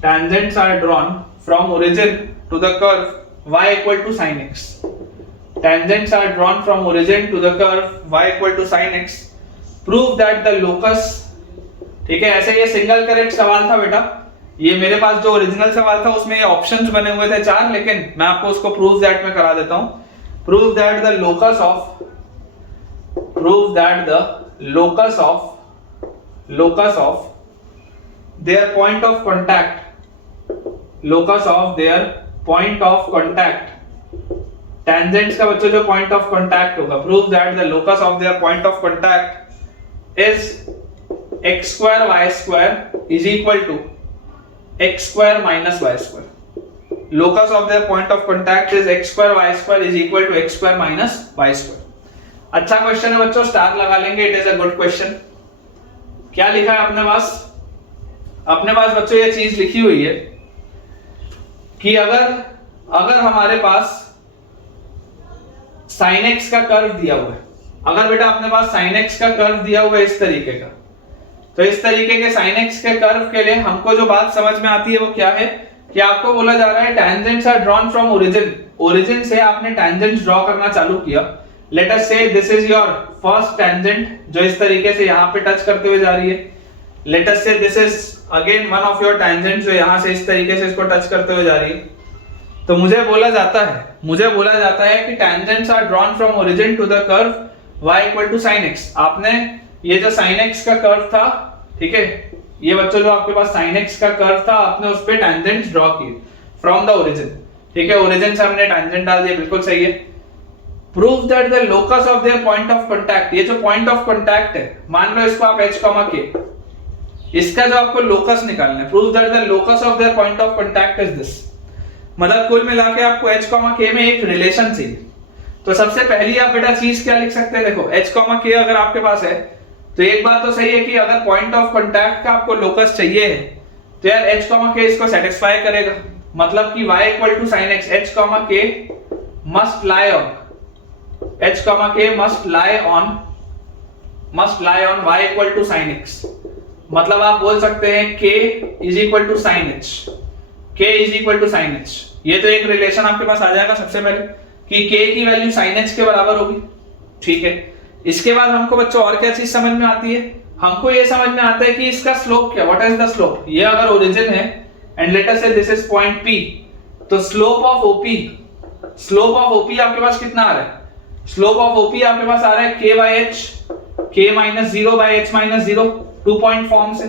tangents are drawn from origin to the curve y equal to sin x, tangents are drawn from origin to the curve y equal to sin x, prove that the locus, ठीक है। ऐसे ये single correct सवाल था बेटा, ये मेरे पास जो ओरिजिनल सवाल था उसमें ये ऑप्शंस बने हुए थे 4, लेकिन मैं आपको उसको प्रूव दैट में करा देता हूं। Prove that the locus of their point of contact, tangents का बच्चों जो point of contact होगा, prove that the locus of their point of contact is x square y square is equal to x square minus y square. Locus of their point of contact is x square y square is equal to x square minus y square. अच्छा question है बच्चों, star लगा लेंगे, it is a good question. क्या लिखा है अपने पास बच्चों ये चीज लिखी हुई है कि अगर हमारे पास sin x का कर्व दिया हुआ है, अगर बेटा अपने पास sin x का कर्व दिया हुआ है इस तरीके का, तो इस तरीके के sin x के कर्व के लिए हमको जो बात समझ में आती है वो क्या है कि आपको बोला जा रहा है tangents are drawn from origin से आपने tangents ड्रॉ करना चालू किया। Let us say this is your first tangent जो इस तरीके से यहाँ पे टच करते हुए जा रही है। Let us say this is again one of your tangents जो यहाँ से इस तरीके से इसको टच करते हुए जा रही है। तो मुझे बोला जाता है कि tangents are drawn from origin to the curve y equal to sin x। आपने ये जो sin x का कर्व था, ठीक है, ये बच्चों जो आपके पास sin x का कर्व था, आपने उस पे tangents ड्रॉ किए from the origin, ठीक है, origin से हमने tangent डाल दिया, बिल्कुल सही है। Prove that the locus of their point of contact, ये जो point of contact है, मान लो इसको आप h, k, इसका जो आपको लोकस निकालना है, prove that the locus of their point of contact is this। मतलब कुल मिला के आपको h, k में एक रिलेशन चाहिए। तो सबसे पहली आप बेटा चीज क्या लिख सकते हैं, देखो h, k अगर आपके पास है तो एक बात तो सही है कि अगर पॉइंट ऑफ कांटेक्ट का आपको लोकस चाहिए है तो यार h, k इसको सेटिस्फाई करेगा। मतलब कि y equal to sin x, h, k must lie on y equal to sin x। मतलब आप बोल सकते हैं k is equal to sin h। ये तो एक रिलेशन आपके पास आ जाएगा सबसे पहले कि k की वैल्यू sin h के बराबर होगी, ठीक है। इसके बाद हमको बच्चों और क्या चीज समझ में आती है, हमको ये समझ में आता है कि इसका स्लोप क्या, व्हाट इज द स्लोप। ये अगर ओरिजिन है एंड लेट अस से दिस इज पॉइंट P, तो स्लोप ऑफ OP आपके पास कितना आ रहा है, स्लोप ऑफ OP आपके पास आ रहा है k by h, k minus 0 by h minus 0, 2 point form से।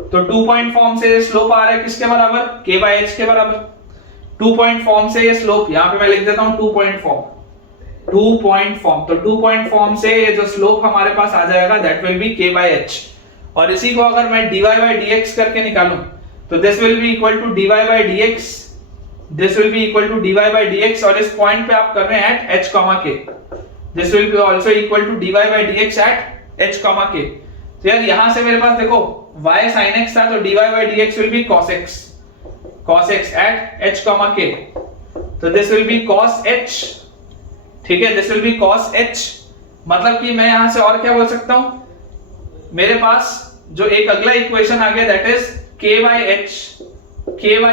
तो 2 पॉइंट फॉर्म से स्लोप आ रहा है किसके बराबर, k by h के बराबर। 2 पॉइंट फॉर्म से ये स्लोप, यहां पे मैं लिख देता हूं 2 पॉइंट फॉर्म, तो 2 पॉइंट फॉर्म से ये जो स्लोप हमारे पास आ जाएगा that will be k by h। और इसी को अगर मैं dy by dx करके निकालूं तो this will be equal to dy by dx, this will be equal to dy by dx, और इस पॉइंट पे आप कर रहे हैं at h, k, this will be also equal to dy by dx at h, k। तो यार यहां से मेरे पास देखो y sin x था, तो dy by dx will be cos x at h, k, तो this will be cos h, ठीक है, this will be cos h। मतलब कि मैं यहां से और क्या बोल सकता हूं, मेरे पास जो एक अगला इक्वेशन आ गया that is k by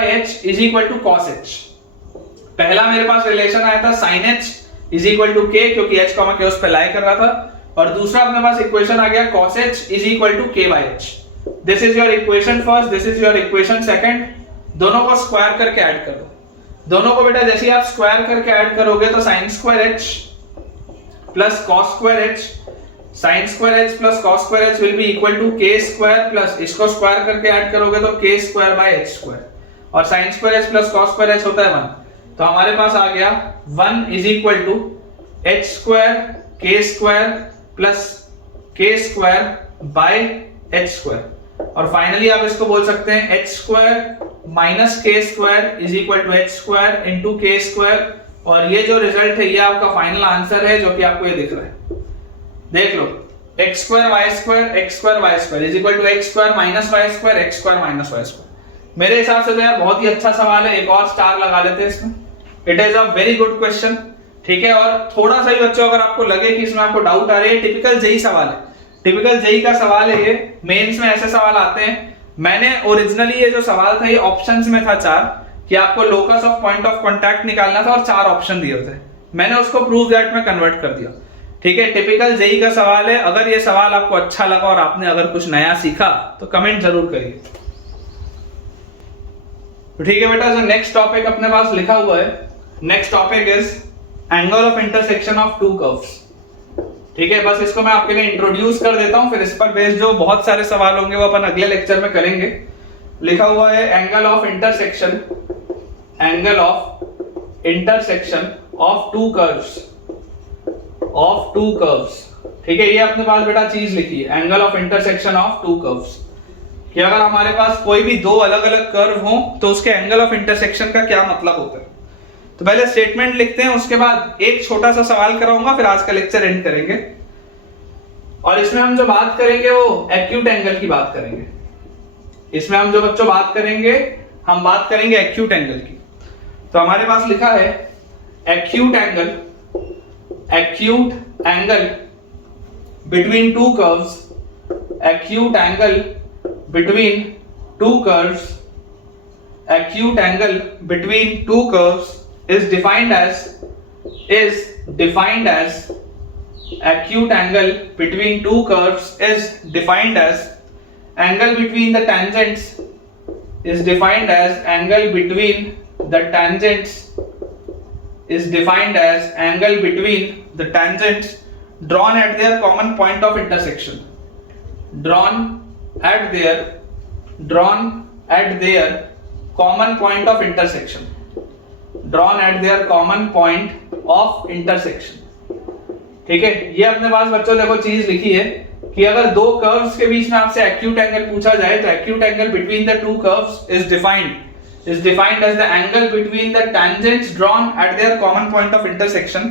h is equal to cos h। पहला मेरे पास रिलेशन आया था sin h is equal to k, क्योंकि h, k उस पे लाई कर रहा था, और दूसरा अपने पास इक्वेशन आ गया cos h is equal to k by h। This is your equation first, this is your equation second. दोनों को स्क्वायर करके ऐड कर दो, दोनों को बेटा जैसे ही आप स्क्वायर करके ऐड करोगे तो sin square h plus cos square h, sin square h plus cos square h will be equal to k square, plus इसको स्क्वायर करके ऐड करोगे तो k square by h square, और sin square h plus cos square h होता है 1। तो हमारे पास आ गया 1 is equal to h square k square plus k square by h square, और फाइनली आप इसको बोल सकते हैं h स्क्वायर minus k square is equal to h square into k square, और ये जो रिजल्ट है ये आपका फाइनल आंसर है जो कि आपको ये दिख रहा है। देख लो x square y square is equal to x square minus y square, x square minus y square. मेरे हिसाब से तो यार बहुत ही अच्छा सवाल है, एक और स्टार लगा लेते हैं इसमें। It is a very good question, ठीक है। और थोड़ा सा ही बच्चों अगर आपको लगे कि इसमें आपको डाउट आ रही है, टिपिकल जेई सवाल है, टिपिकल जेई का सवाल है ये, मेंस में ऐसे सवाल आते हैं। मैंने ओरिजिनली ये जो सवाल था ये ऑप्शंस में था 4 कि आपको locus of point of contact निकालना था और 4 ऑप्शन दिए थे, मैंने उसको प्रूव दैट में कन्वर्ट कर दिया, ठीक है। टिपिकल जेई का सवाल है। अगर ये सवाल आपको अच्छा लगा और आपने अगर कुछ नया सीखा तो कमेंट जरूर करिए। तो ठीक है बेटा, जो नेक्स्ट टॉपिक अपने पास लिखा हुआ है, next topic is angle of intersection of to curves, ठीक है। बस इसको मैं आपके लिए इंट्रोड्यूस कर देता हूं, फिर इस पर बेस्ड जो बहुत सारे सवाल होंगे वो अपन अगले लेक्चर में करेंगे। लिखा हुआ है angle of intersection of to curves, ठीक है। ये अपने पास बेटा चीज लिखी है, angle of intersection of to curves, कि अगर हमारे पास कोई भी दो अलग अलग कर्व हो तो उसके एंगल ऑफ इंटरसेक्शन का क्या मतलब होता है। तो पहले स्टेटमेंट लिखते हैं, उसके बाद एक छोटा सा सवाल कराऊंगा, फिर आज का लेक्चर एंड करेंगे। और इसमें हम जो बात करेंगे वो एक्यूट एंगल की बात करेंगे। इसमें हम जो बच्चों बात करेंगे, हम बात करेंगे एक्यूट एंगल की। तो हमारे पास लिखा है acute angle between two curves, acute angle between two curves is defined as acute angle between two curves is defined as angle between the tangents is defined as angle between the tangents is defined as angle between the tangents drawn at their common point of intersection, drawn at their common point of intersection, ठीक है। ये अपने पास बच्चों देखो चीज लिखी है कि अगर दो कर्व्स के बीच में आपसे एक्यूट एंगल पूछा जाए तो acute angle between the two curves is defined as the angle between the tangents drawn at their common point of intersection।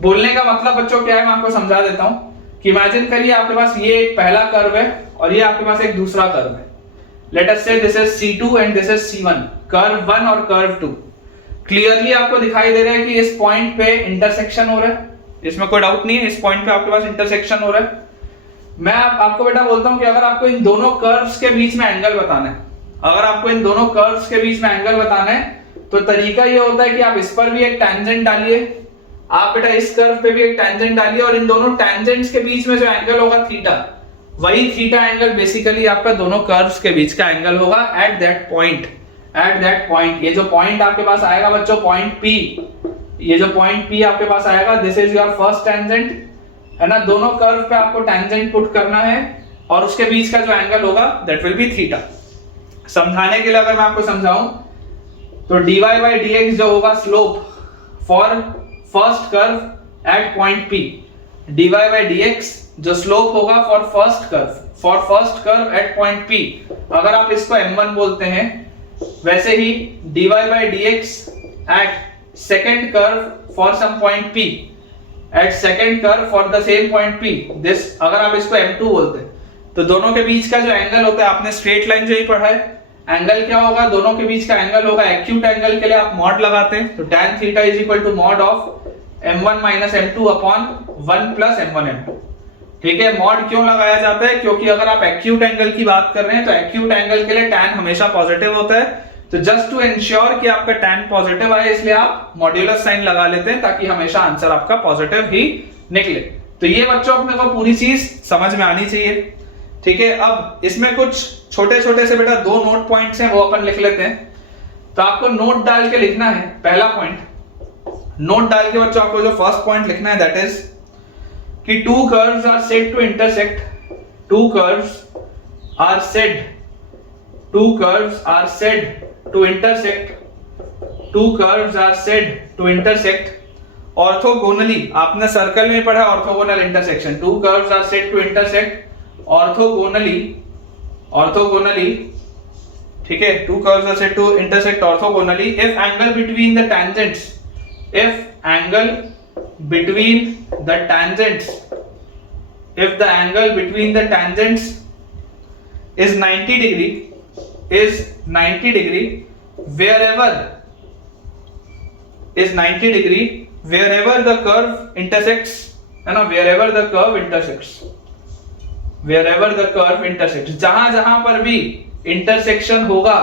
बोलने का मतलब बच्चों क्या है, मैं आपको समझा देता हूं कि इमेजिन करिए आपके पास ये एक पहला कर्व है और ये आपके पास एक दूसरा कर्व है। लेट अस से this is C2 and this is C1, curve 1 और कर्व 2। क्लियरली आपको दिखाई दे रहा है कि इस पॉइंट पे इंटरसेक्शन हो रहा है, इसमें कोई डाउट नहीं है, इस पॉइंट पे आपके पास इंटरसेक्शन हो रहा है। मैं आपको बेटा बोलता हूं कि अगर आपको इन दोनों कर्व्स के बीच में एंगल बताना है, तो तरीका ये होता है कि आप इस पर भी एक टेंजेंट डालिए, आप बेटा इस कर्व पे भी एक टेंजेंट डालिए और इन दोनों टेंजेंट्स के बीच में जो एंगल होगा थीटा, वही थीटा एंगल बेसिकली आपका दोनों कर्व्स के बीच का एंगल होगा एट दैट पॉइंट। ये जो पॉइंट आपके पास आएगा बच्चों, पॉइंट P, ये जो पॉइंट P आपके पास आएगा, this is your first tangent, है ना। दोनों कर्व पे आपको टेंजेंट पुट करना है और उसके बीच का जो एंगल होगा दैट विल बी थीटा। समझाने के लिए अगर मैं आपको समझाऊं तो dy by dx जो होगा slope for first curve at point P, dy by dx जो स्लोप होगा for first curve at point P, अगर आप इसको m1 बोलते हैं, वैसे ही dy by dx at second curve for some point P, at second curve for the same point P, this अगर आप इसको m2 बोलते हैं, तो दोनों के बीच का जो एंगल होता है, आपने स्ट्रेट लाइन जो ही पढ़ा है, एंगल क्या होगा, दोनों के बीच का एंगल होगा, एक्यूट एंगल के लिए आप मॉड लगाते हैं, तो tan theta is equal to mod of m1 minus m2 upon 1 plus m1 m2। ठीक है, मॉड क्यों लगाया जाता है, क्योंकि अगर आप एक्यूट एंगल की बात कर रहे हैं तो एक्यूट एंगल के लिए tan हमेशा पॉजिटिव होता है, तो जस्ट टू इंश्योर कि आपका tan पॉजिटिव आए, इसलिए आप मॉड्यूलस साइन लगा लेते हैं ताकि हमेशा आंसर आपका पॉजिटिव ही निकले। तो ये बच्चों अपने को पूरी चीज समझ में आनी चाहिए। ठीक है, अब इसमें कुछ छोटे छोटे से बेटा 2 नोट पॉइंट्स हैं, वो अपन लिख लेते हैं। तो आपको नोट डाल के लिखना है, पहला पॉइंट नोट डाल के बच्चों आपको जो फर्स्ट पॉइंट लिखना है दैट इज कि two curves are said to intersect, two curves are said to intersect orthogonally. आपने सर्कल में पढ़ा orthogonal intersection, two curves are said to intersect orthogonally, ठीक है, two curves are said to intersect orthogonally if angle between the tangents is 90 degree wherever the curve intersects, है ना, wherever the curve intersects, जहां पर भी intersection होगा,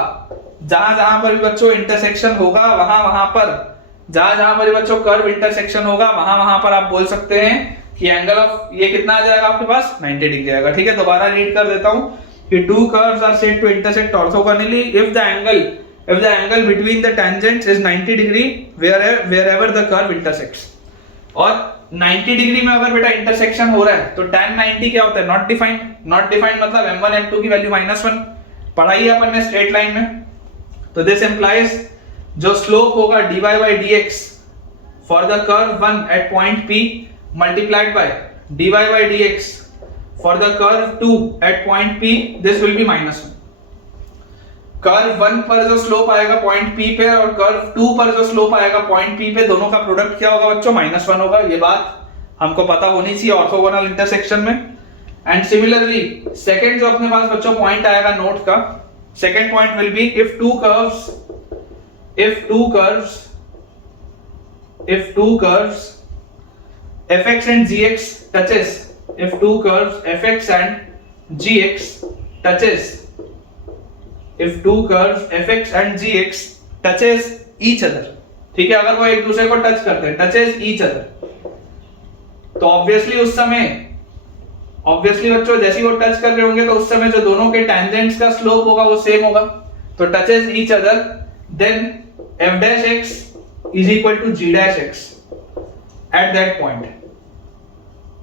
जहां पर भी बच्चों इंटरसेक्शन होगा, वहां पर जहां पर भी बच्चों कर्व इंटरसेक्शन होगा, वहां पर आप बोल सकते हैं कि एंगल ऑफ ये कितना आ जाएगा आपके पास, 90 डिग्री आएगा। ठीक है, दोबारा रीड कर देता हूं कि two curves are said to intersect orthogonally if the angle between the tangents is 90 degree wherever the curve intersects। और 90 डिग्री में अगर बेटा इंटरसेक्शन हो रहा है तो tan 90 क्या होता है, नॉट डिफाइंड मतलब m1 m2 की वैल्यू -1 पढ़ाई है अपन ने स्ट्रेट लाइन में। तो दिस इंप्लाइज जो स्लोप होगा dy by dx for the curve 1 at point P multiplied by dy by dx for the curve 2 at point P, this will be -1। Curve 1 पर जो स्लोप आएगा पॉइंट P पे और curve 2 पर जो slope आएगा पॉइंट P पे, दोनों का प्रोडक्ट क्या होगा बच्चों, -1 होगा। ये बात हमको पता होनी चाहिए ऑर्थोगोनल इंटरसेक्शन में। एंड सिमिलरली सेकंड जो अपने पास बच्चों पॉइंट आएगा नोट का, second point will be if two curves fx and gx touches, if two curves fx and gx touches each other, ठीक है, अगर वो एक दूसरे को टच करते हैं, touches each other, तो ऑब्वियसली बच्चों जैसे ही वो टच कर रहे होंगे तो उस समय जो दोनों के टेंजेंट्स का स्लोप होगा वो सेम होगा, तो touches each other, then f dash x is equal to g dash x at that point,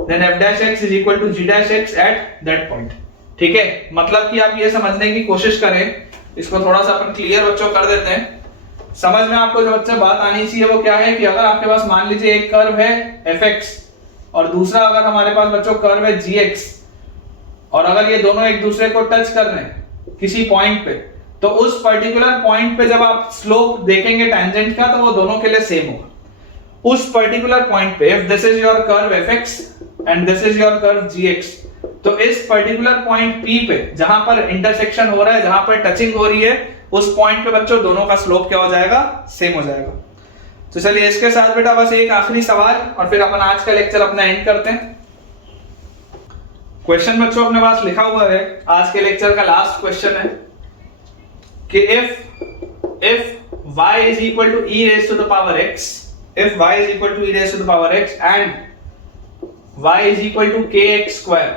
then f dash x is equal to g dash x at that point। ठीक है, मतलब कि आप ये समझने की कोशिश करें, इसको थोड़ा सा अपन क्लियर बच्चों कर देते हैं। समझ में आपको जो बच्चा बात आनी चाहिए वो क्या है कि अगर आपके पास मान लीजिए एक कर्व है fx और दूसरा अगर हमारे पास बच्चों कर्व है gx, और अगर ये दोनों एक दूसरे को टच कर रहे हैं किसी पॉइंट पे, तो उस पर्टिकुलर पॉइंट पे जब आप स्लोप देखेंगे टेंजेंट का, तो वो दोनों के लिए सेम होगा। उस पर्टिकुलर पॉइंट पे if this is your curve fx and this is your curve gx, तो इस पर्टिकुलर पॉइंट P पे जहां पर इंटरसेक्शन हो रहा है, जहां पर टचिंग हो रही है, उस पॉइंट पे बच्चों दोनों का स्लोप क्या हो जाएगा, सेम हो जाएगा। तो चलिए इसके साथ बेटा बस एक आखिरी सवाल और फिर अपन आज का लेक्चर अपना एंड करते हैं। क्वेश्चन बच्चों अपने पास लिखा हुआ है, आज के लेक्चर का लास्ट क्वेश्चन है कि if y is equal to e raised to the power x, if y is equal to e raised to the power x and y is equal to kx square,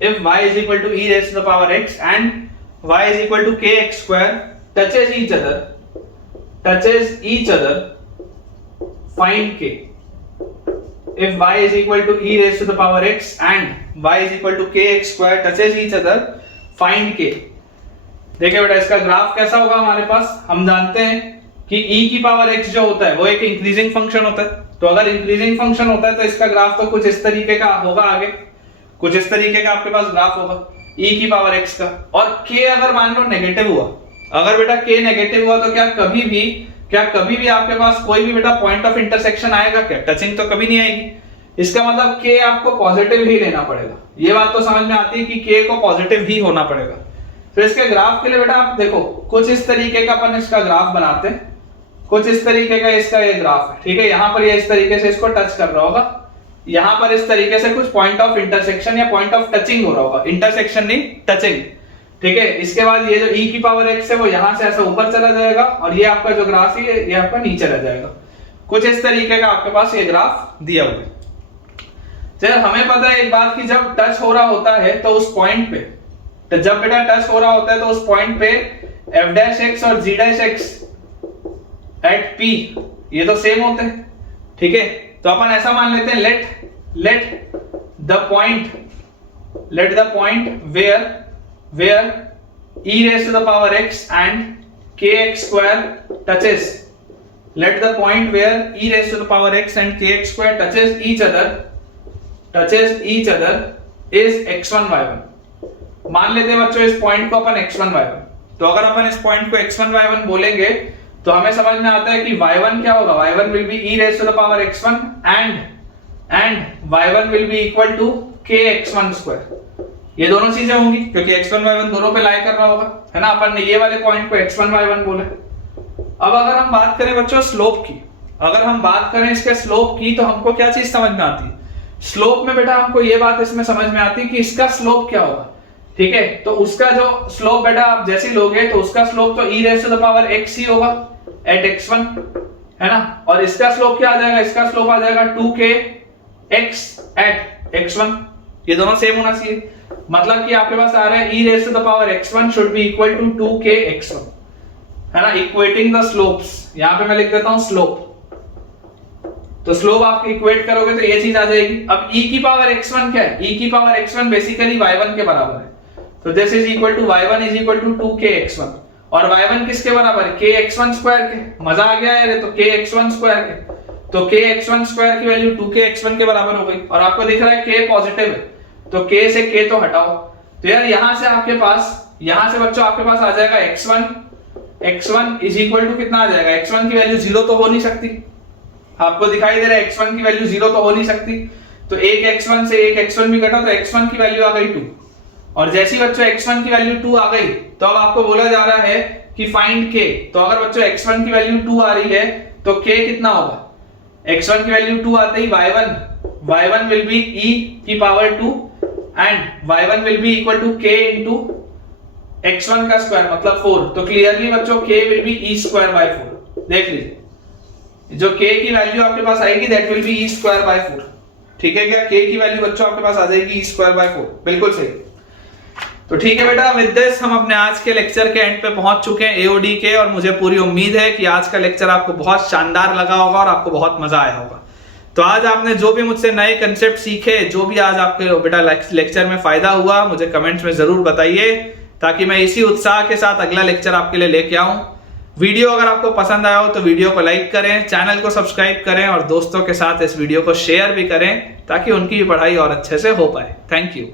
if y is equal to e raised to the power x and y is equal to kx square touches each other, find k. If y is equal to e raised to the power x and y is equal to kx square touches each other, find k. देखिए बेटा इसका graph कैसा होगा हमारे पास, हम जानते हैं कि e की पावर x जो होता है वो एक इंक्रीजिंग फंक्शन होता है, तो अगर इंक्रीजिंग फंक्शन होता है तो इसका ग्राफ तो कुछ इस तरीके का होगा, आगे कुछ इस तरीके का आपके पास ग्राफ होगा e की पावर x का। और k अगर मान लो नेगेटिव हुआ, अगर बेटा k नेगेटिव हुआ तो क्या कभी भी आपके पास कोई भी बेटा पॉइंट ऑफ इंटरसेक्शन आएगा क्या? टचिंग तो कभी नहीं आएगी। इसका मतलब k आपको पॉजिटिव ही लेना पड़ेगा। ये बात तो समझ में आती है कि k को पॉजिटिव ही होना पड़ेगा। तो इसके ग्राफ के लिए बेटा आप देखो कुछ इस तरीके का अपन इसका ग्राफ बनाते हैं, कुछ इस तरीके का इसका ये ग्राफ है, ठीक है। यहाँ पर ये इस तरीके से इसको टच कर रहा होगा, यहाँ पर इस तरीके से कुछ पॉइंट ऑफ इंटरसेक्शन या पॉइंट ऑफ टचिंग हो रहा होगा, इंटरसेक्शन नहीं टचिंग, ठीक है। इसके बाद ये जो e की पावर x है वो यहाँ से ऐसा ऊपर चला जाएगा और ये आपका जो ग्राफ है ये आपका नीचे रह जाएगा। कुछ इस तरीके का आपके पास ये ग्राफ दिया हुआ है। चल हमें पता है एक बात की जब टच हो रहा होता है तो उस पॉइंट पे, तो जब बेटा टच हो रहा होता है तो उस पॉइंट पे f डैश x और g dash x at p ये तो सेम होते हैं, ठीक है। तो अपन ऐसा मान लेते हैं let the point where e raised to the power x and kx square touches, let the point where e raised to the power x and kx square touches each other is x1 y1। मान लेते हैं बच्चों इस point को अपन x1 y1, तो अगर अपन इस point को x1 y1 बोलेंगे तो हमें समझ में आता है कि y1 क्या होगा, y1 will be e raised to the power x1 and y1 will be equal to kx1 square। ये दोनों चीजें होंगी क्योंकि x1 y1 दोनों पे लाई कर रहा होगा, है ना। अपन ने ये वाले पॉइंट को x1 y1 बोला। अब अगर हम बात करें बच्चों स्लोप की, अगर हम बात करें इसके स्लोप की तो हमको क्या चीज समझ में आती है? स्लोप में बेटा हमको ये बात इसमें समझ में आती है कि इसका स्लोप क्या होगा, ठीक है। तो उसका जो स्लोप बेटा आप जैसे लोगे तो उसका स्लोप तो e raised to the power x ही होगा एट x1, है ना। और इसका स्लोप क्या आ जाएगा? इसका स्लोप आ जाएगा 2k x एट x1। ये दोनों सेम होना चाहिए, मतलब कि आपके पास आ रहा है e raised to the power x1 should be equal to 2k x1, है ना। इक्वेटिंग द स्लोप्स, यहाँ पे मैं लिख देता हूं स्लोप, तो स्लोप आप इक्वेट करोगे तो ये चीज आ जाएगी। अब e की पावर x1 क्या है? e की पावर x1 बेसिकली y1 के बराबर है, तो this is equal to y1 is equal to 2k x1। और y1 किसके बराबर है? kx1 स्क्वायर के। मजा आ गया यार, तो kx1 स्क्वायर के, तो kx1 स्क्वायर की वैल्यू 2k x1 के बराबर हो गई। और आपको दिख रहा है k पॉजिटिव है, तो k से k तो हटाओ, तो यार यहां से आपके पास, यहां से बच्चों आपके पास आ जाएगा x1 इज इक्वल टू कितना आ जाएगा? x1 की वैल्यू 0 तो हो नहीं सकती, आपको दिखाई दे रहा है x1 की वैल्यू 0 तो हो नहीं सकती, तो एक x1 से एक x1 भी घटा तो x1 की वैल्यू आ गई 2। और जैसी बच्चों x1 की वैल्यू 2 आ गई तो अब आपको बोला जा रहा है कि फाइंड k। तो अगर बच्चों x1 की वैल्यू 2 आ रही है तो k कितना होगा? x1 की वैल्यू 2 आते ही y1 विल बी e की power 2 and y1 will be equal to k into x1 का स्क्वायर मतलब 4। तो क्लियरली बच्चों k will be e square by 4। देख लीजिए जो k की वैल्यू आपके पास आएगी that will be e square by 4, ठीक है क्या? k की वैल्यू बच्चों आपके पास आ जाएगी e स्क्वायर बाय 4, बिल्कुल सही। तो ठीक है बेटा, विद दिस हम अपने आज के लेक्चर के एंड पे पहुंच चुके हैं एओडी के, और मुझे पूरी उम्मीद है कि आज का लेक्चर आपको बहुत शानदार लगा होगा और आपको बहुत मजा आया होगा। तो आज आपने जो भी मुझसे नए कंसेप्ट सीखे, जो भी आज आपके बेटा लेक्चर में फायदा हुआ, मुझे कमेंट्स में जरूर बताइए ताकि मैं इसी उत्साह के साथ अगला लेक्चर आपके लिए लेके आऊं। वीडियो अगर आपको पसंद आया हो तो वीडियो को लाइक करें, चैनल को सब्सक्राइब करें और दोस्तों के साथ इस वीडियो को शेयर भी करें ताकि उनकी भी पढ़ाई और अच्छे से हो पाए। Thank you.